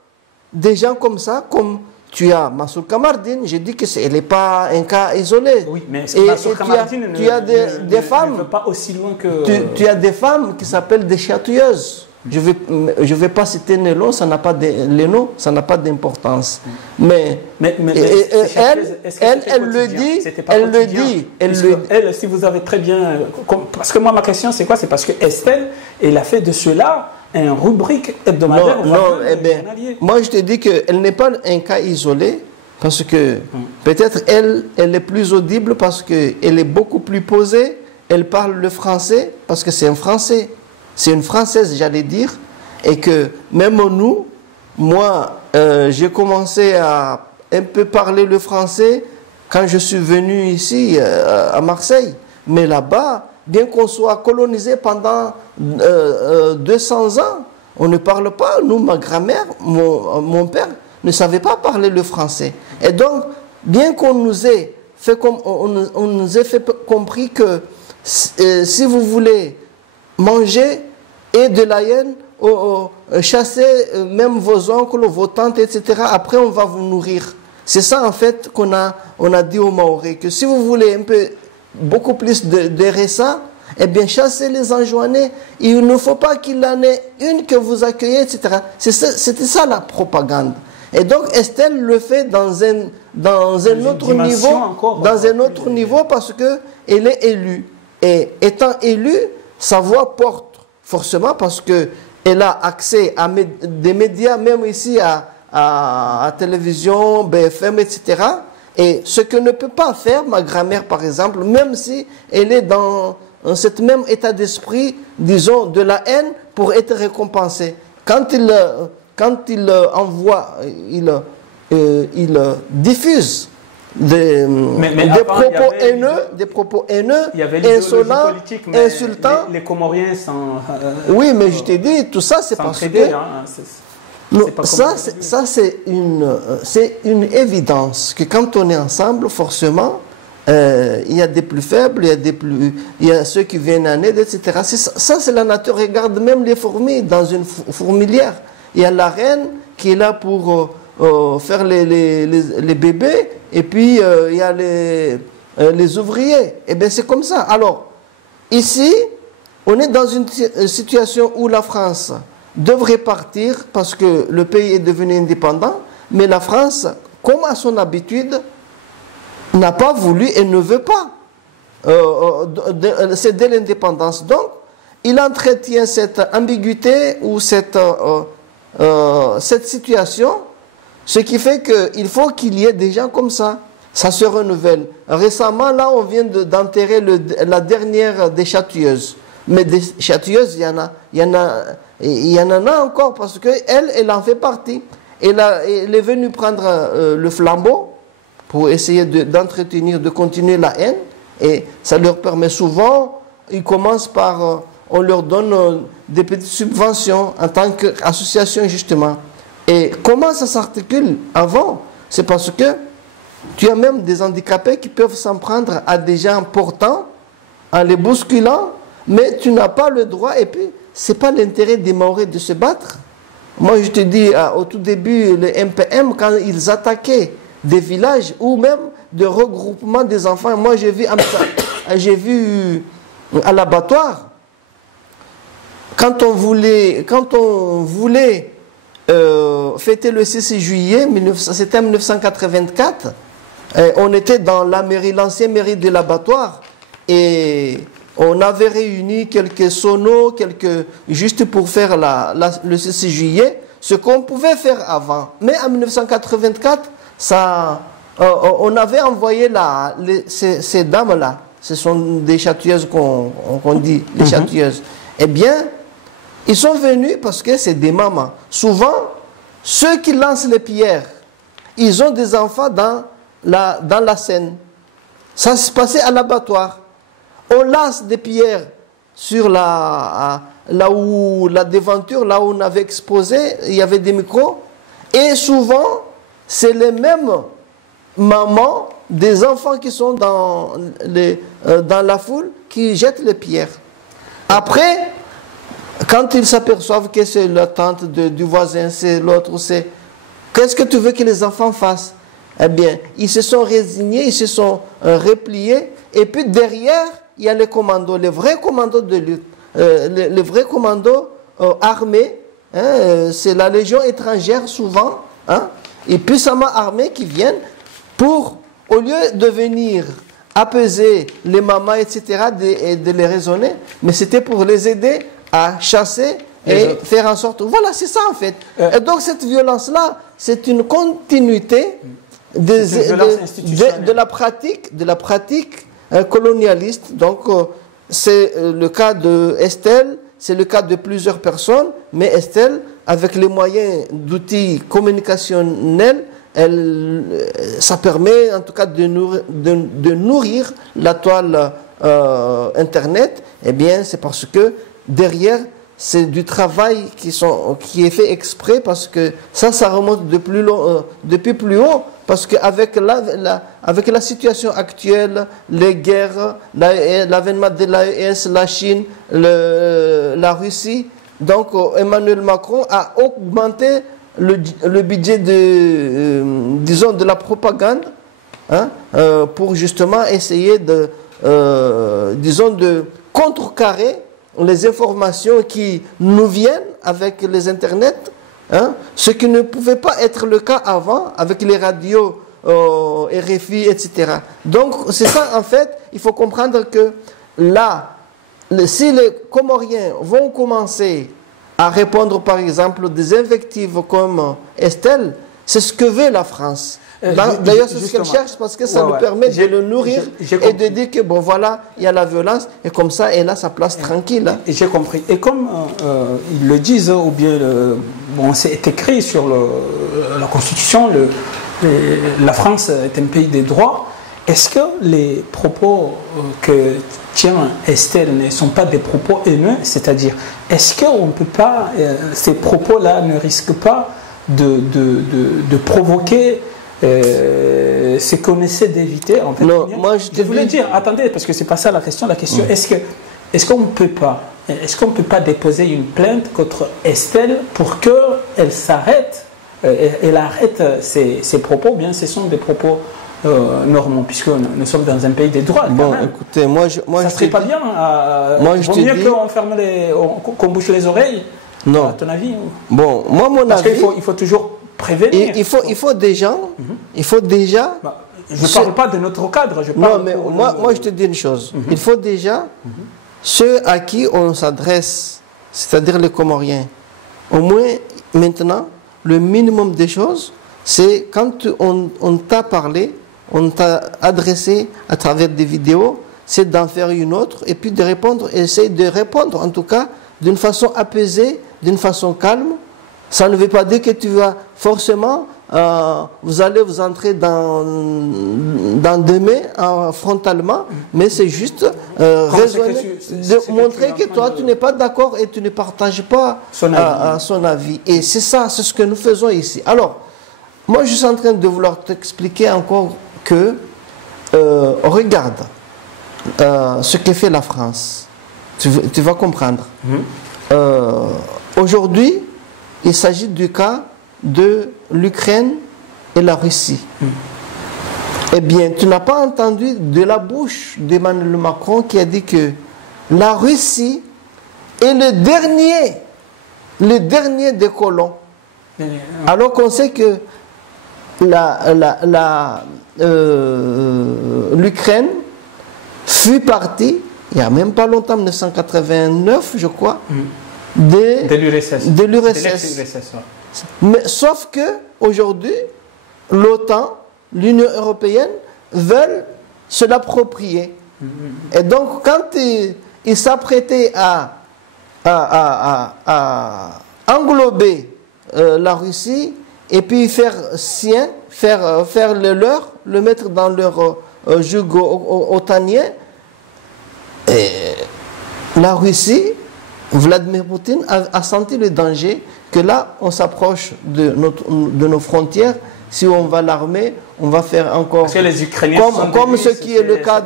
des gens comme ça, comme tu as Massour Kamardine, j'ai dit qu'elle n'est pas un cas isolé. Oui, mais Massour Kamardine ne va pas aussi loin que... Tu as des femmes qui s'appellent des chatouilleuses. Je vais pas citer les noms, ça n'a pas d'importance. Mais elle le dit, elle, si vous avez très bien... Parce que moi, ma question, c'est quoi? C'est parce que Estelle, elle a fait de cela une rubrique hebdomadaire. Non, eh bien, moi, je te dis qu'elle n'est pas un cas isolé, parce que peut-être elle est plus audible, parce qu'elle est beaucoup plus posée, elle parle le français, parce que c'est un Français. C'est une Française, j'allais dire, et que même nous, moi, j'ai commencé à un peu parler le français quand je suis venu ici, à Marseille. Mais là-bas, bien qu'on soit colonisé pendant 200 ans, on ne parle pas. Nous, ma grand-mère, mon père, ne savait pas parler le français. Et donc, bien qu'on nous ait fait, on nous ait fait compris que si vous voulez manger et de la haine, chasser même vos oncles, vos tantes, etc. Après, on va vous nourrir. C'est ça, en fait, qu'on a dit aux Mahorais, que si vous voulez beaucoup plus de RSA, eh bien, chassez les enjoignés. Il ne faut pas qu'il en ait une que vous accueillez, etc. C'était ça la propagande. Et donc Estelle le fait dans un autre niveau, parce qu'elle est élue. Et étant élue, sa voix porte forcément parce qu'elle a accès à des médias, même ici à télévision, BFM, etc. Et ce que ne peut pas faire ma grand-mère, par exemple, même si elle est dans cet même état d'esprit, disons, de la haine, pour être récompensée. Quand il envoie, il diffuse des propos haineux, insolents, insultants. Les Comoriens sont... oui, mais je t'ai dit, tout ça, c'est parce que... Ça, c'est une évidence que quand on est ensemble, forcément, il y a des plus faibles, il y a ceux qui viennent en aide, etc. Ça, c'est la nature. Regarde même les fourmis dans une fourmilière. Il y a la reine qui est là pour faire les bébés, et puis il y a les ouvriers. Et bien, c'est comme ça. Alors, ici, on est dans une situation où la France devrait partir parce que le pays est devenu indépendant, mais la France, comme à son habitude, n'a pas voulu et ne veut pas céder l'indépendance. Donc, il entretient cette ambiguïté ou cette situation, ce qui fait qu'il faut qu'il y ait des gens comme ça. Ça se renouvelle. Récemment, là, on vient d'enterrer la dernière des châtilleuses. Mais des châtilleuses, il y en a encore parce qu'elle en fait partie. Elle est venue prendre le flambeau pour essayer d'entretenir, de continuer la haine. Et ça leur permet souvent, ils commencent par, on leur donne des petites subventions en tant qu'association justement. Et comment ça s'articule avant? C'est parce que tu as même des handicapés qui peuvent s'en prendre à des gens portants en les bousculant, mais tu n'as pas le droit, et puis ce n'est pas l'intérêt des Maoris de se battre. Moi je te dis, au tout début, les MPM, quand ils attaquaient des villages ou même de regroupement des enfants, moi j'ai vu à l'abattoir, quand on voulait fêter le 6 juillet, c'était en 1984, on était dans la mairie, l'ancienne mairie de l'abattoir, et on avait réuni quelques sonos, juste pour faire le 6 juillet, ce qu'on pouvait faire avant. Mais en 1984, on avait envoyé ces dames-là, ce sont des châtilleuses qu'on dit, les châtilleuses. Eh bien, ils sont venus parce que c'est des mamans. Souvent, ceux qui lancent les pierres, ils ont des enfants dans la Seine. Ça se passait à l'abattoir. On lance des pierres sur là où la devanture, là où on avait exposé, il y avait des micros. Et souvent, c'est les mêmes mamans des enfants qui sont dans la foule qui jettent les pierres. Après, quand ils s'aperçoivent que c'est la tante du voisin, c'est l'autre, qu'est-ce que tu veux que les enfants fassent? Eh bien, ils se sont résignés, ils se sont repliés, et puis derrière, il y a les commandos, les vrais commandos de lutte, les vrais commandos armés, hein, c'est la Légion étrangère souvent, hein, et puissamment armés qui viennent pour, au lieu de venir apaiser les mamans, etc., et de les raisonner, mais c'était pour les aider à chasser et faire en sorte... Voilà, c'est ça en fait. Et donc cette violence-là, c'est une continuité de la pratique colonialiste. Donc c'est le cas de Estelle, c'est le cas de plusieurs personnes, mais Estelle, avec les moyens d'outils communicationnels, ça permet en tout cas de nourrir la toile Internet. Eh bien, c'est parce que derrière, c'est du travail qui est fait exprès, parce que ça remonte depuis plus haut, parce qu'avec la situation actuelle, les guerres, l'avènement de l'AES, la Chine, la Russie, donc Emmanuel Macron a augmenté le budget disons de la propagande, hein, pour justement essayer de contrecarrer les informations qui nous viennent avec les internets Hein, ce qui ne pouvait pas être le cas avant avec les radios RFI, etc. Donc c'est ça en fait, il faut comprendre que là, si les Comoriens vont commencer à répondre par exemple des invectives comme Estelle, c'est ce que veut la France. D'ailleurs, c'est ce qu'elle cherche parce que ça nous permet de le nourrir et de dire que bon voilà, il y a la violence et comme ça, elle a sa place tranquille. Hein. J'ai compris. Et comme ils le disent, ou bien bon, c'est écrit sur la Constitution, la France est un pays des droits. Est-ce que les propos que tient Estelle ne sont pas des propos haineux? C'est-à-dire, est-ce qu'on ne peut pas, ces propos-là ne risquent pas de provoquer ce qu'on essaie d'éviter en fait? Non, moi je voulais dire, attendez, parce que c'est pas ça la question. La question, est-ce qu'on ne peut pas déposer une plainte contre Estelle pour qu'elle s'arrête, elle arrête ses propos? Bien, ce sont des propos normaux, puisque nous sommes dans un pays des droits. Bon, écoutez, ça serait pas bien. Vaut mieux qu'on ferme qu'on bouche les oreilles. Non. À ton avis? Bon, moi mon parce avis. Il faut toujours prévenir. Il faut déjà. Je ne parle pas de notre cadre. Je parle non, mais moi je te dis une chose. Il faut déjà ceux à qui on s'adresse, c'est-à-dire les Comoriens. Au moins maintenant, le minimum des choses, c'est quand on t'a parlé, on t'a adressé à travers des vidéos, c'est d'en faire une autre et puis de répondre, essayer de répondre en tout cas d'une façon apaisée, d'une façon calme. Ça ne veut pas dire que tu vas forcément, vous allez vous entrer dans des mains frontalement, mais c'est juste raisonner, de montrer que toi tu n'es pas d'accord et tu ne partages pas son avis. Et c'est ça, c'est ce que nous faisons ici. Alors, moi je suis en train de vouloir t'expliquer encore que, regarde ce que fait la France. Tu vas comprendre. Aujourd'hui, il s'agit du cas de l'Ukraine et la Russie. Eh bien, tu n'as pas entendu de la bouche d'Emmanuel Macron qui a dit que la Russie est le dernier des colons. Alors qu'on sait que l'Ukraine fut partie, il n'y a même pas longtemps, 1989, je crois, de l'URSS. Mais sauf que aujourd'hui, l'OTAN, l'Union européenne veulent se l'approprier. Et donc, quand ils s'apprêtaient à englober la Russie et puis faire le leur, le mettre dans leur joug otanien, la Russie, Vladimir Poutine a senti le danger que là, on s'approche de nos frontières. Si on va l'armer, on va faire encore comme ce qui est le cas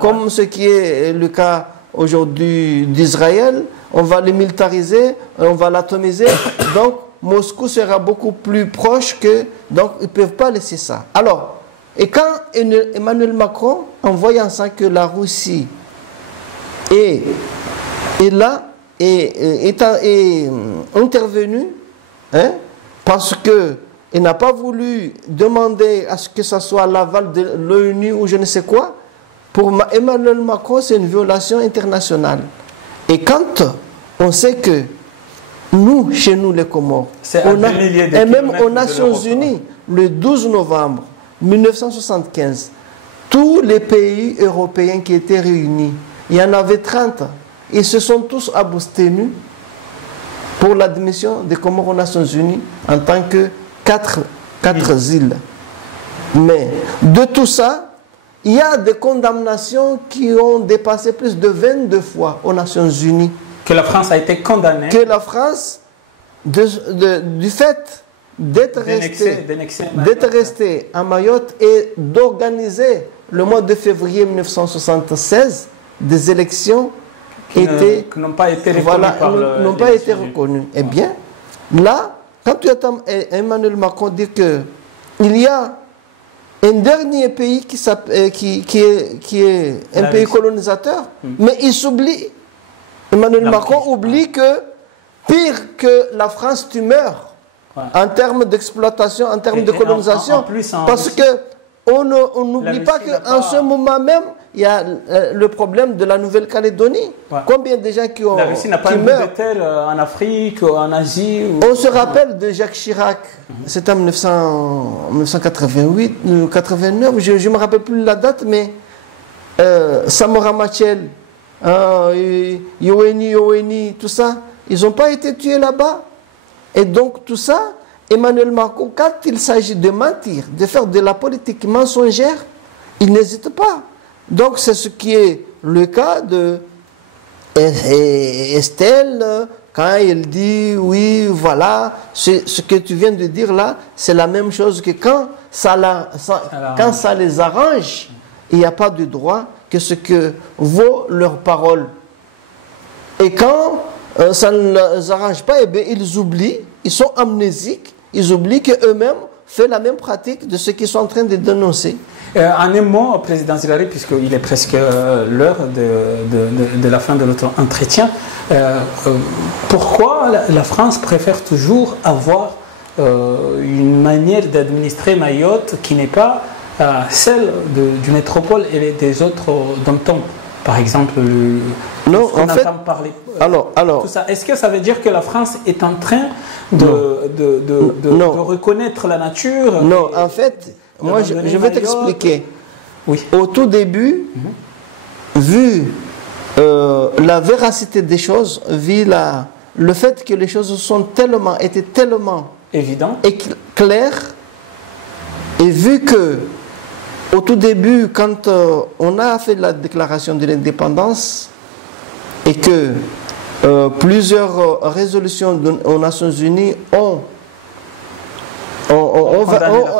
comme ce qui est le cas aujourd'hui d'Israël. On va les militariser, on va l'atomiser. Donc Moscou sera beaucoup plus proche que, donc ils ne peuvent pas laisser ça. Alors, et quand Emmanuel Macron, en voyant ça que la Russie est là, est intervenu, hein, parce qu'il n'a pas voulu demander à ce que ce soit l'aval de l'ONU ou je ne sais quoi. Pour Emmanuel Macron, c'est une violation internationale. Et quand on sait que nous, chez nous les Comores, et même aux Nations Unies, le 12 novembre 1975, tous les pays européens qui étaient réunis, il y en avait 30, ils se sont tous abstenus pour l'admission des Comores aux Nations Unies en tant que quatre îles. Mais de tout ça, il y a des condamnations qui ont dépassé plus de 22 fois aux Nations Unies. Que la France a été condamnée. Que la France, du fait d'être resté à Mayotte et d'organiser le mois de février 1976 des élections qui n'ont pas été reconnues. Eh bien, là, quand tu entends Emmanuel Macron dire qu'il y a un dernier pays qui est un pays colonisateur, mais il s'oublie. Emmanuel Macron oublie que pire que la France, tu meurs. en termes d'exploitation, en termes de colonisation. Parce qu'on n'oublie pas qu'en ce moment même, il y a le problème de la Nouvelle-Calédonie. Combien de gens qui ont La Russie n'a pas un tel en Afrique, en Asie On se rappelle de Jacques Chirac, c'était en 1988, 89, je ne me rappelle plus la date, mais Samora Machel, Yoweni, tout ça, ils n'ont pas été tués là-bas. Et donc tout ça, Emmanuel Macron, quand il s'agit de mentir, de faire de la politique mensongère, il n'hésite pas. Donc c'est ce qui est le cas de Estelle, quand elle dit oui, voilà, ce que tu viens de dire là, c'est la même chose que quand ça les arrange, il n'y a pas de droit que ce que vaut leur parole. Et quand ça ne les arrange pas, eh bien, ils oublient, ils sont amnésiques, ils oublient qu'eux-mêmes font la même pratique de ce qu'ils sont en train de dénoncer. En un mot, Président Zilari, puisqu'il est presque l'heure de la fin de notre entretien, pourquoi la France préfère toujours avoir une manière d'administrer Mayotte qui n'est pas celle du métropole et des autres dom-toms? Par exemple, non, en fait, parler, alors, tout ça. Est-ce que ça veut dire que la France est en train de reconnaître la nature? Non, en fait, moi je vais t'expliquer. Oui. Au tout début, vu la véracité des choses, vu le fait que les choses étaient tellement évidentes et claires, et vu que au tout début, quand on a fait la déclaration de l'indépendance et que plusieurs résolutions aux Nations Unies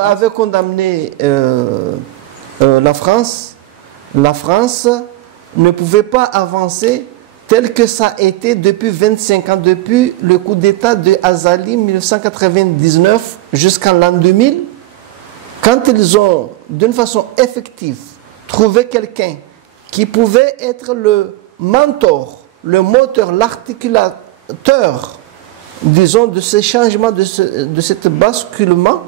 avaient condamné la France ne pouvait pas avancer tel que ça a été depuis 25 ans, depuis le coup d'État de Azali 1999 jusqu'en l'an 2000. Quand ils ont, d'une façon effective, trouvé quelqu'un qui pouvait être le mentor, le moteur, l'articulateur, disons, de ces changements, de ce basculement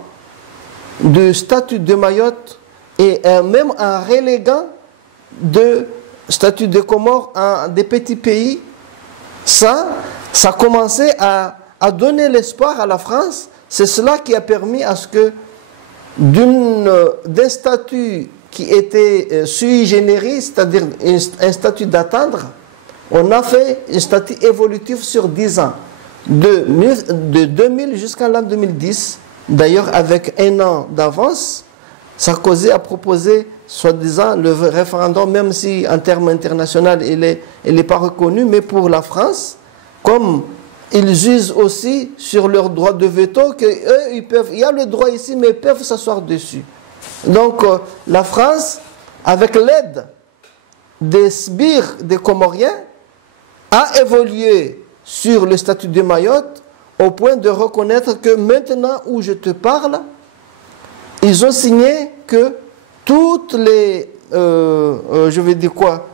du statut de Mayotte et même en reléguant de statut de Comores à des petits pays, ça commençait à donner l'espoir à la France. C'est cela qui a permis à ce que d'un statut qui était sui generis, c'est-à-dire un statut d'attendre, on a fait un statut évolutif sur 10 ans, de 2000 jusqu'à l'an 2010, d'ailleurs avec un an d'avance. Sarkozy a proposé, soi-disant, le référendum, même si en termes internationaux il n'est pas reconnu, mais pour la France, comme ils usent aussi sur leur droit de veto, qu'eux, il y a le droit ici, mais ils peuvent s'asseoir dessus. Donc, la France, avec l'aide des sbires des Comoriens, a évolué sur le statut de Mayotte au point de reconnaître que maintenant où je te parle, ils ont signé que toutes les, je vais dire quoi,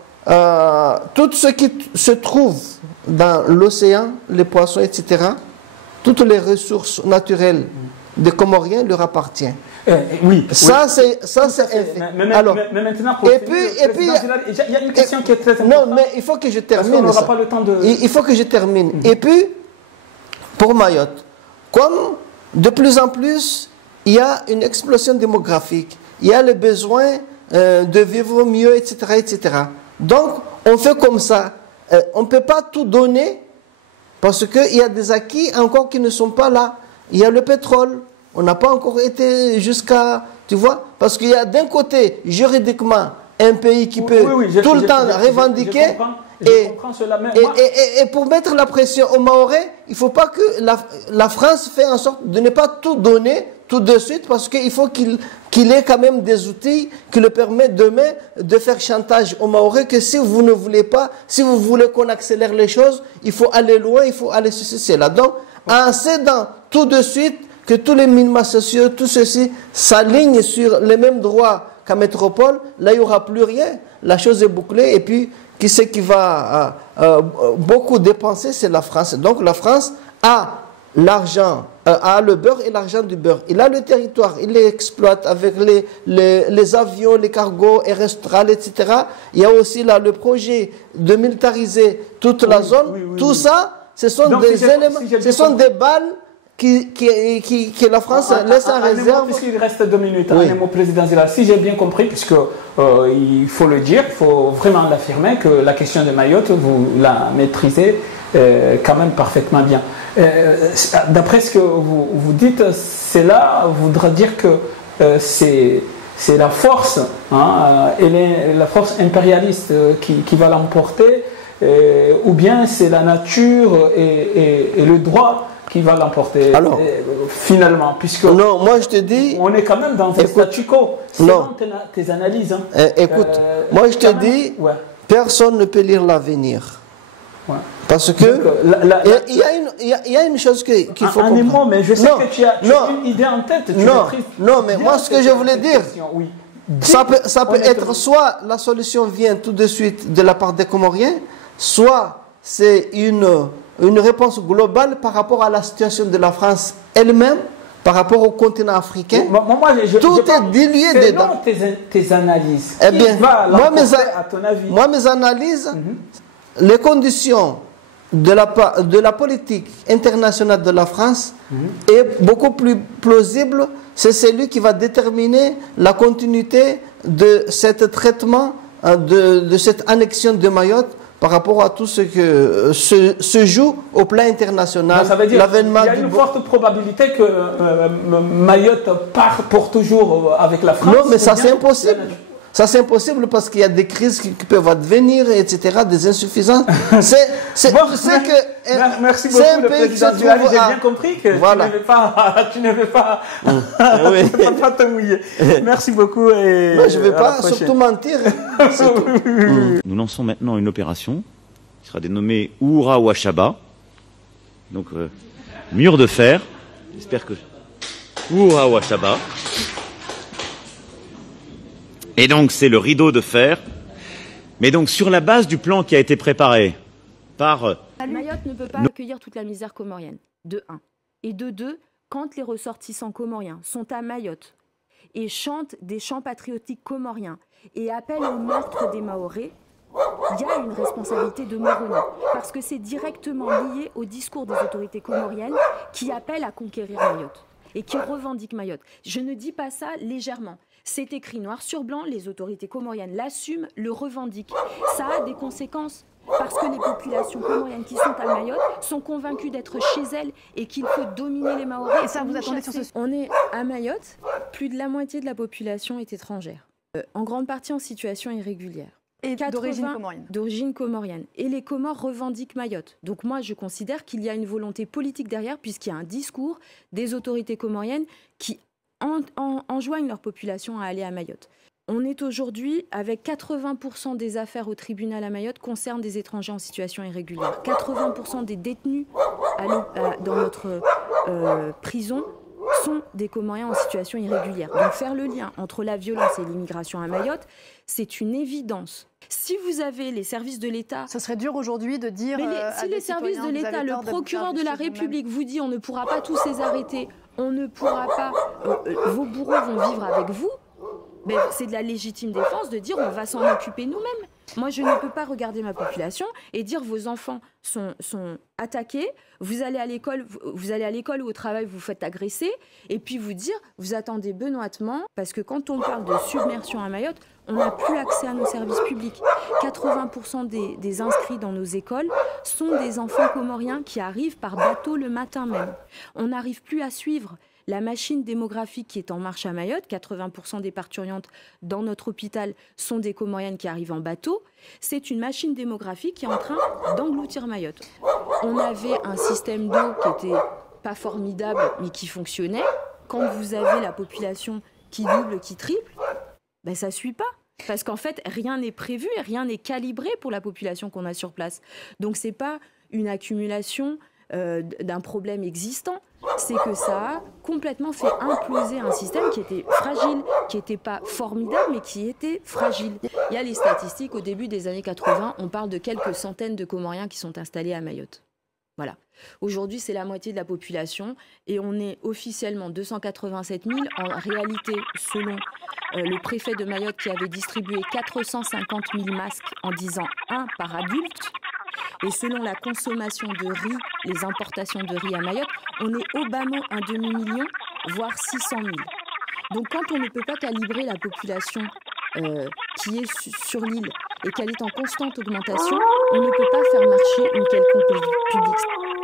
tout ce qui se trouve dans l'océan, les poissons, etc., toutes les ressources naturelles des Comoriens leur appartiennent. Oui. Ça, c'est un fait. Alors, mais maintenant, et puis, il y a une question qui est très importante. Non, mais il faut que je termine. Parce qu'on n'aura pas le temps de... Il faut que je termine. Et puis, pour Mayotte, comme de plus en plus, il y a une explosion démographique, il y a le besoin de vivre mieux, etc., etc. Donc, on fait comme ça. On ne peut pas tout donner parce qu'il y a des acquis encore qui ne sont pas là. Il y a le pétrole. On n'a pas encore été jusqu'à... Tu vois? Parce qu'il y a d'un côté, juridiquement, un pays qui peut tout le temps revendiquer. Et pour mettre la pression aux Mahorais, il ne faut pas que la France fasse en sorte de ne pas tout donner tout de suite, parce qu'il faut qu'il ait quand même des outils qui le permettent demain de faire chantage aux Mahorais, que si vous ne voulez pas, si vous voulez qu'on accélère les choses, il faut aller loin, il faut aller ceci, cela. Donc, en cédant tout de suite que tous les minima sociaux, tout ceci s'aligne sur les mêmes droits qu'à métropole, là il n'y aura plus rien. La chose est bouclée, et puis qui c'est qui va beaucoup dépenser, c'est la France. Donc la France a l'argent a le beurre et l'argent du beurre. Il a le territoire, il l'exploite avec les avions, les cargos, Air Austral, etc. Il y a aussi là le projet de militariser toute la zone. Tout ça, ce sont des éléments, ce sont des balles que la France laisse en réserve. Puisqu'il reste 2 minutes, un mot, président Zila. Si j'ai bien compris, puisque il faut le dire, il faut vraiment l'affirmer, que la question de Mayotte, vous la maîtrisez quand même parfaitement bien. D'après ce que vous dites, cela voudra dire que c'est la force, la force impérialiste qui va l'emporter, ou bien c'est la nature et le droit qui va l'emporter finalement, puisque non, moi je te dis, on est quand même dans un statu quo. Selon tes analyses. Écoute, moi je te dis, personne ne peut lire l'avenir. Parce que il y a une chose qu'il faut comprendre. Mais je sais que tu as une idée en tête. Non, mais moi ce que je voulais dire, ça peut être soit la solution vient tout de suite de la part des Comoriens, soit c'est une réponse globale par rapport à la situation de la France elle-même, par rapport au continent africain. Tout est dilué dedans. Tes analyses. Eh bien, moi mes analyses, les conditions de la politique internationale de la France est beaucoup plus plausible. C'est celui qui va déterminer la continuité de ce traitement, de cette annexion de Mayotte par rapport à tout ce que se joue au plan international. Ça veut dire qu'il y a une forte probabilité que Mayotte part pour toujours avec la France. Non, mais ça c'est impossible. Ça c'est impossible parce qu'il y a des crises qui peuvent advenir, etc., des insuffisances. Merci beaucoup, le président Duhali. J'ai bien compris que tu ne veux pas te mouiller. Merci beaucoup. Et non, je ne vais pas surtout mentir. Nous lançons maintenant une opération qui sera dénommée Oura Wachaba. Donc, mur de fer. J'espère que... Oura Wachaba. Et donc, c'est le rideau de fer. Mais donc, sur la base du plan qui a été préparé par... Mayotte ne peut pas accueillir toute la misère comorienne, de 1. Et de 2, quand les ressortissants comoriens sont à Mayotte et chantent des chants patriotiques comoriens et appellent au meurtre des Mahorais, il y a une responsabilité de Moroni. Parce que c'est directement lié au discours des autorités comoriennes qui appellent à conquérir Mayotte et qui revendiquent Mayotte. Je ne dis pas ça légèrement. C'est écrit noir sur blanc, les autorités comoriennes l'assument, le revendiquent. Ça a des conséquences parce que les populations comoriennes qui sont à Mayotte sont convaincues d'être chez elles et qu'il faut dominer les Mahorais. Et ça, vous attendez sur ce... On est à Mayotte, plus de la moitié de la population est étrangère, en grande partie en situation irrégulière. Et d'origine comorienne. D'origine comorienne. Et les Comores revendiquent Mayotte. Donc moi, je considère qu'il y a une volonté politique derrière, puisqu'il y a un discours des autorités comoriennes qui enjoignent leur population à aller à Mayotte. On est aujourd'hui avec 80% des affaires au tribunal à Mayotte concernent des étrangers en situation irrégulière. 80% des détenus dans notre prison sont des Comoriens en situation irrégulière. Donc faire le lien entre la violence et l'immigration à Mayotte, c'est une évidence. Si vous avez les services de l'État... Ce serait dur aujourd'hui de dire... si les services de l'État, le procureur de la République vous dit on ne pourra pas tous les arrêter, on ne pourra pas... vos bourreaux vont vivre avec vous, ben, c'est de la légitime défense de dire on va s'en occuper nous-mêmes. Moi, je ne peux pas regarder ma population et dire vos enfants sont attaqués, vous allez à l'école ou au travail, vous faites agresser, et puis vous dire, vous attendez benoîtement, parce que quand on parle de submersion à Mayotte, on n'a plus accès à nos services publics. 80% des inscrits dans nos écoles sont des enfants comoriens qui arrivent par bateau le matin même. On n'arrive plus à suivre la machine démographique qui est en marche à Mayotte. 80% des parturientes dans notre hôpital sont des Comoriennes qui arrivent en bateau. C'est une machine démographique qui est en train d'engloutir Mayotte. On avait un système d'eau qui n'était pas formidable, mais qui fonctionnait. Quand vous avez la population qui double, qui triple, ben ça ne suit pas. Parce qu'en fait, rien n'est prévu et rien n'est calibré pour la population qu'on a sur place. Donc, ce n'est pas une accumulation d'un problème existant, c'est que ça a complètement fait imploser un système qui était fragile, qui n'était pas formidable, mais qui était fragile. Il y a les statistiques, au début des années 80, on parle de quelques centaines de Comoriens qui sont installés à Mayotte. Voilà. Aujourd'hui, c'est la moitié de la population et on est officiellement 287 000. En réalité, selon le préfet de Mayotte qui avait distribué 450 000 masques en disant 1 par adulte, et selon la consommation de riz, les importations de riz à Mayotte, on est au bas mot un demi-million, voire 600 000. Donc quand on ne peut pas calibrer la population qui est sur l'île et qu'elle est en constante augmentation, on ne peut pas faire marcher une quelconque politique publique.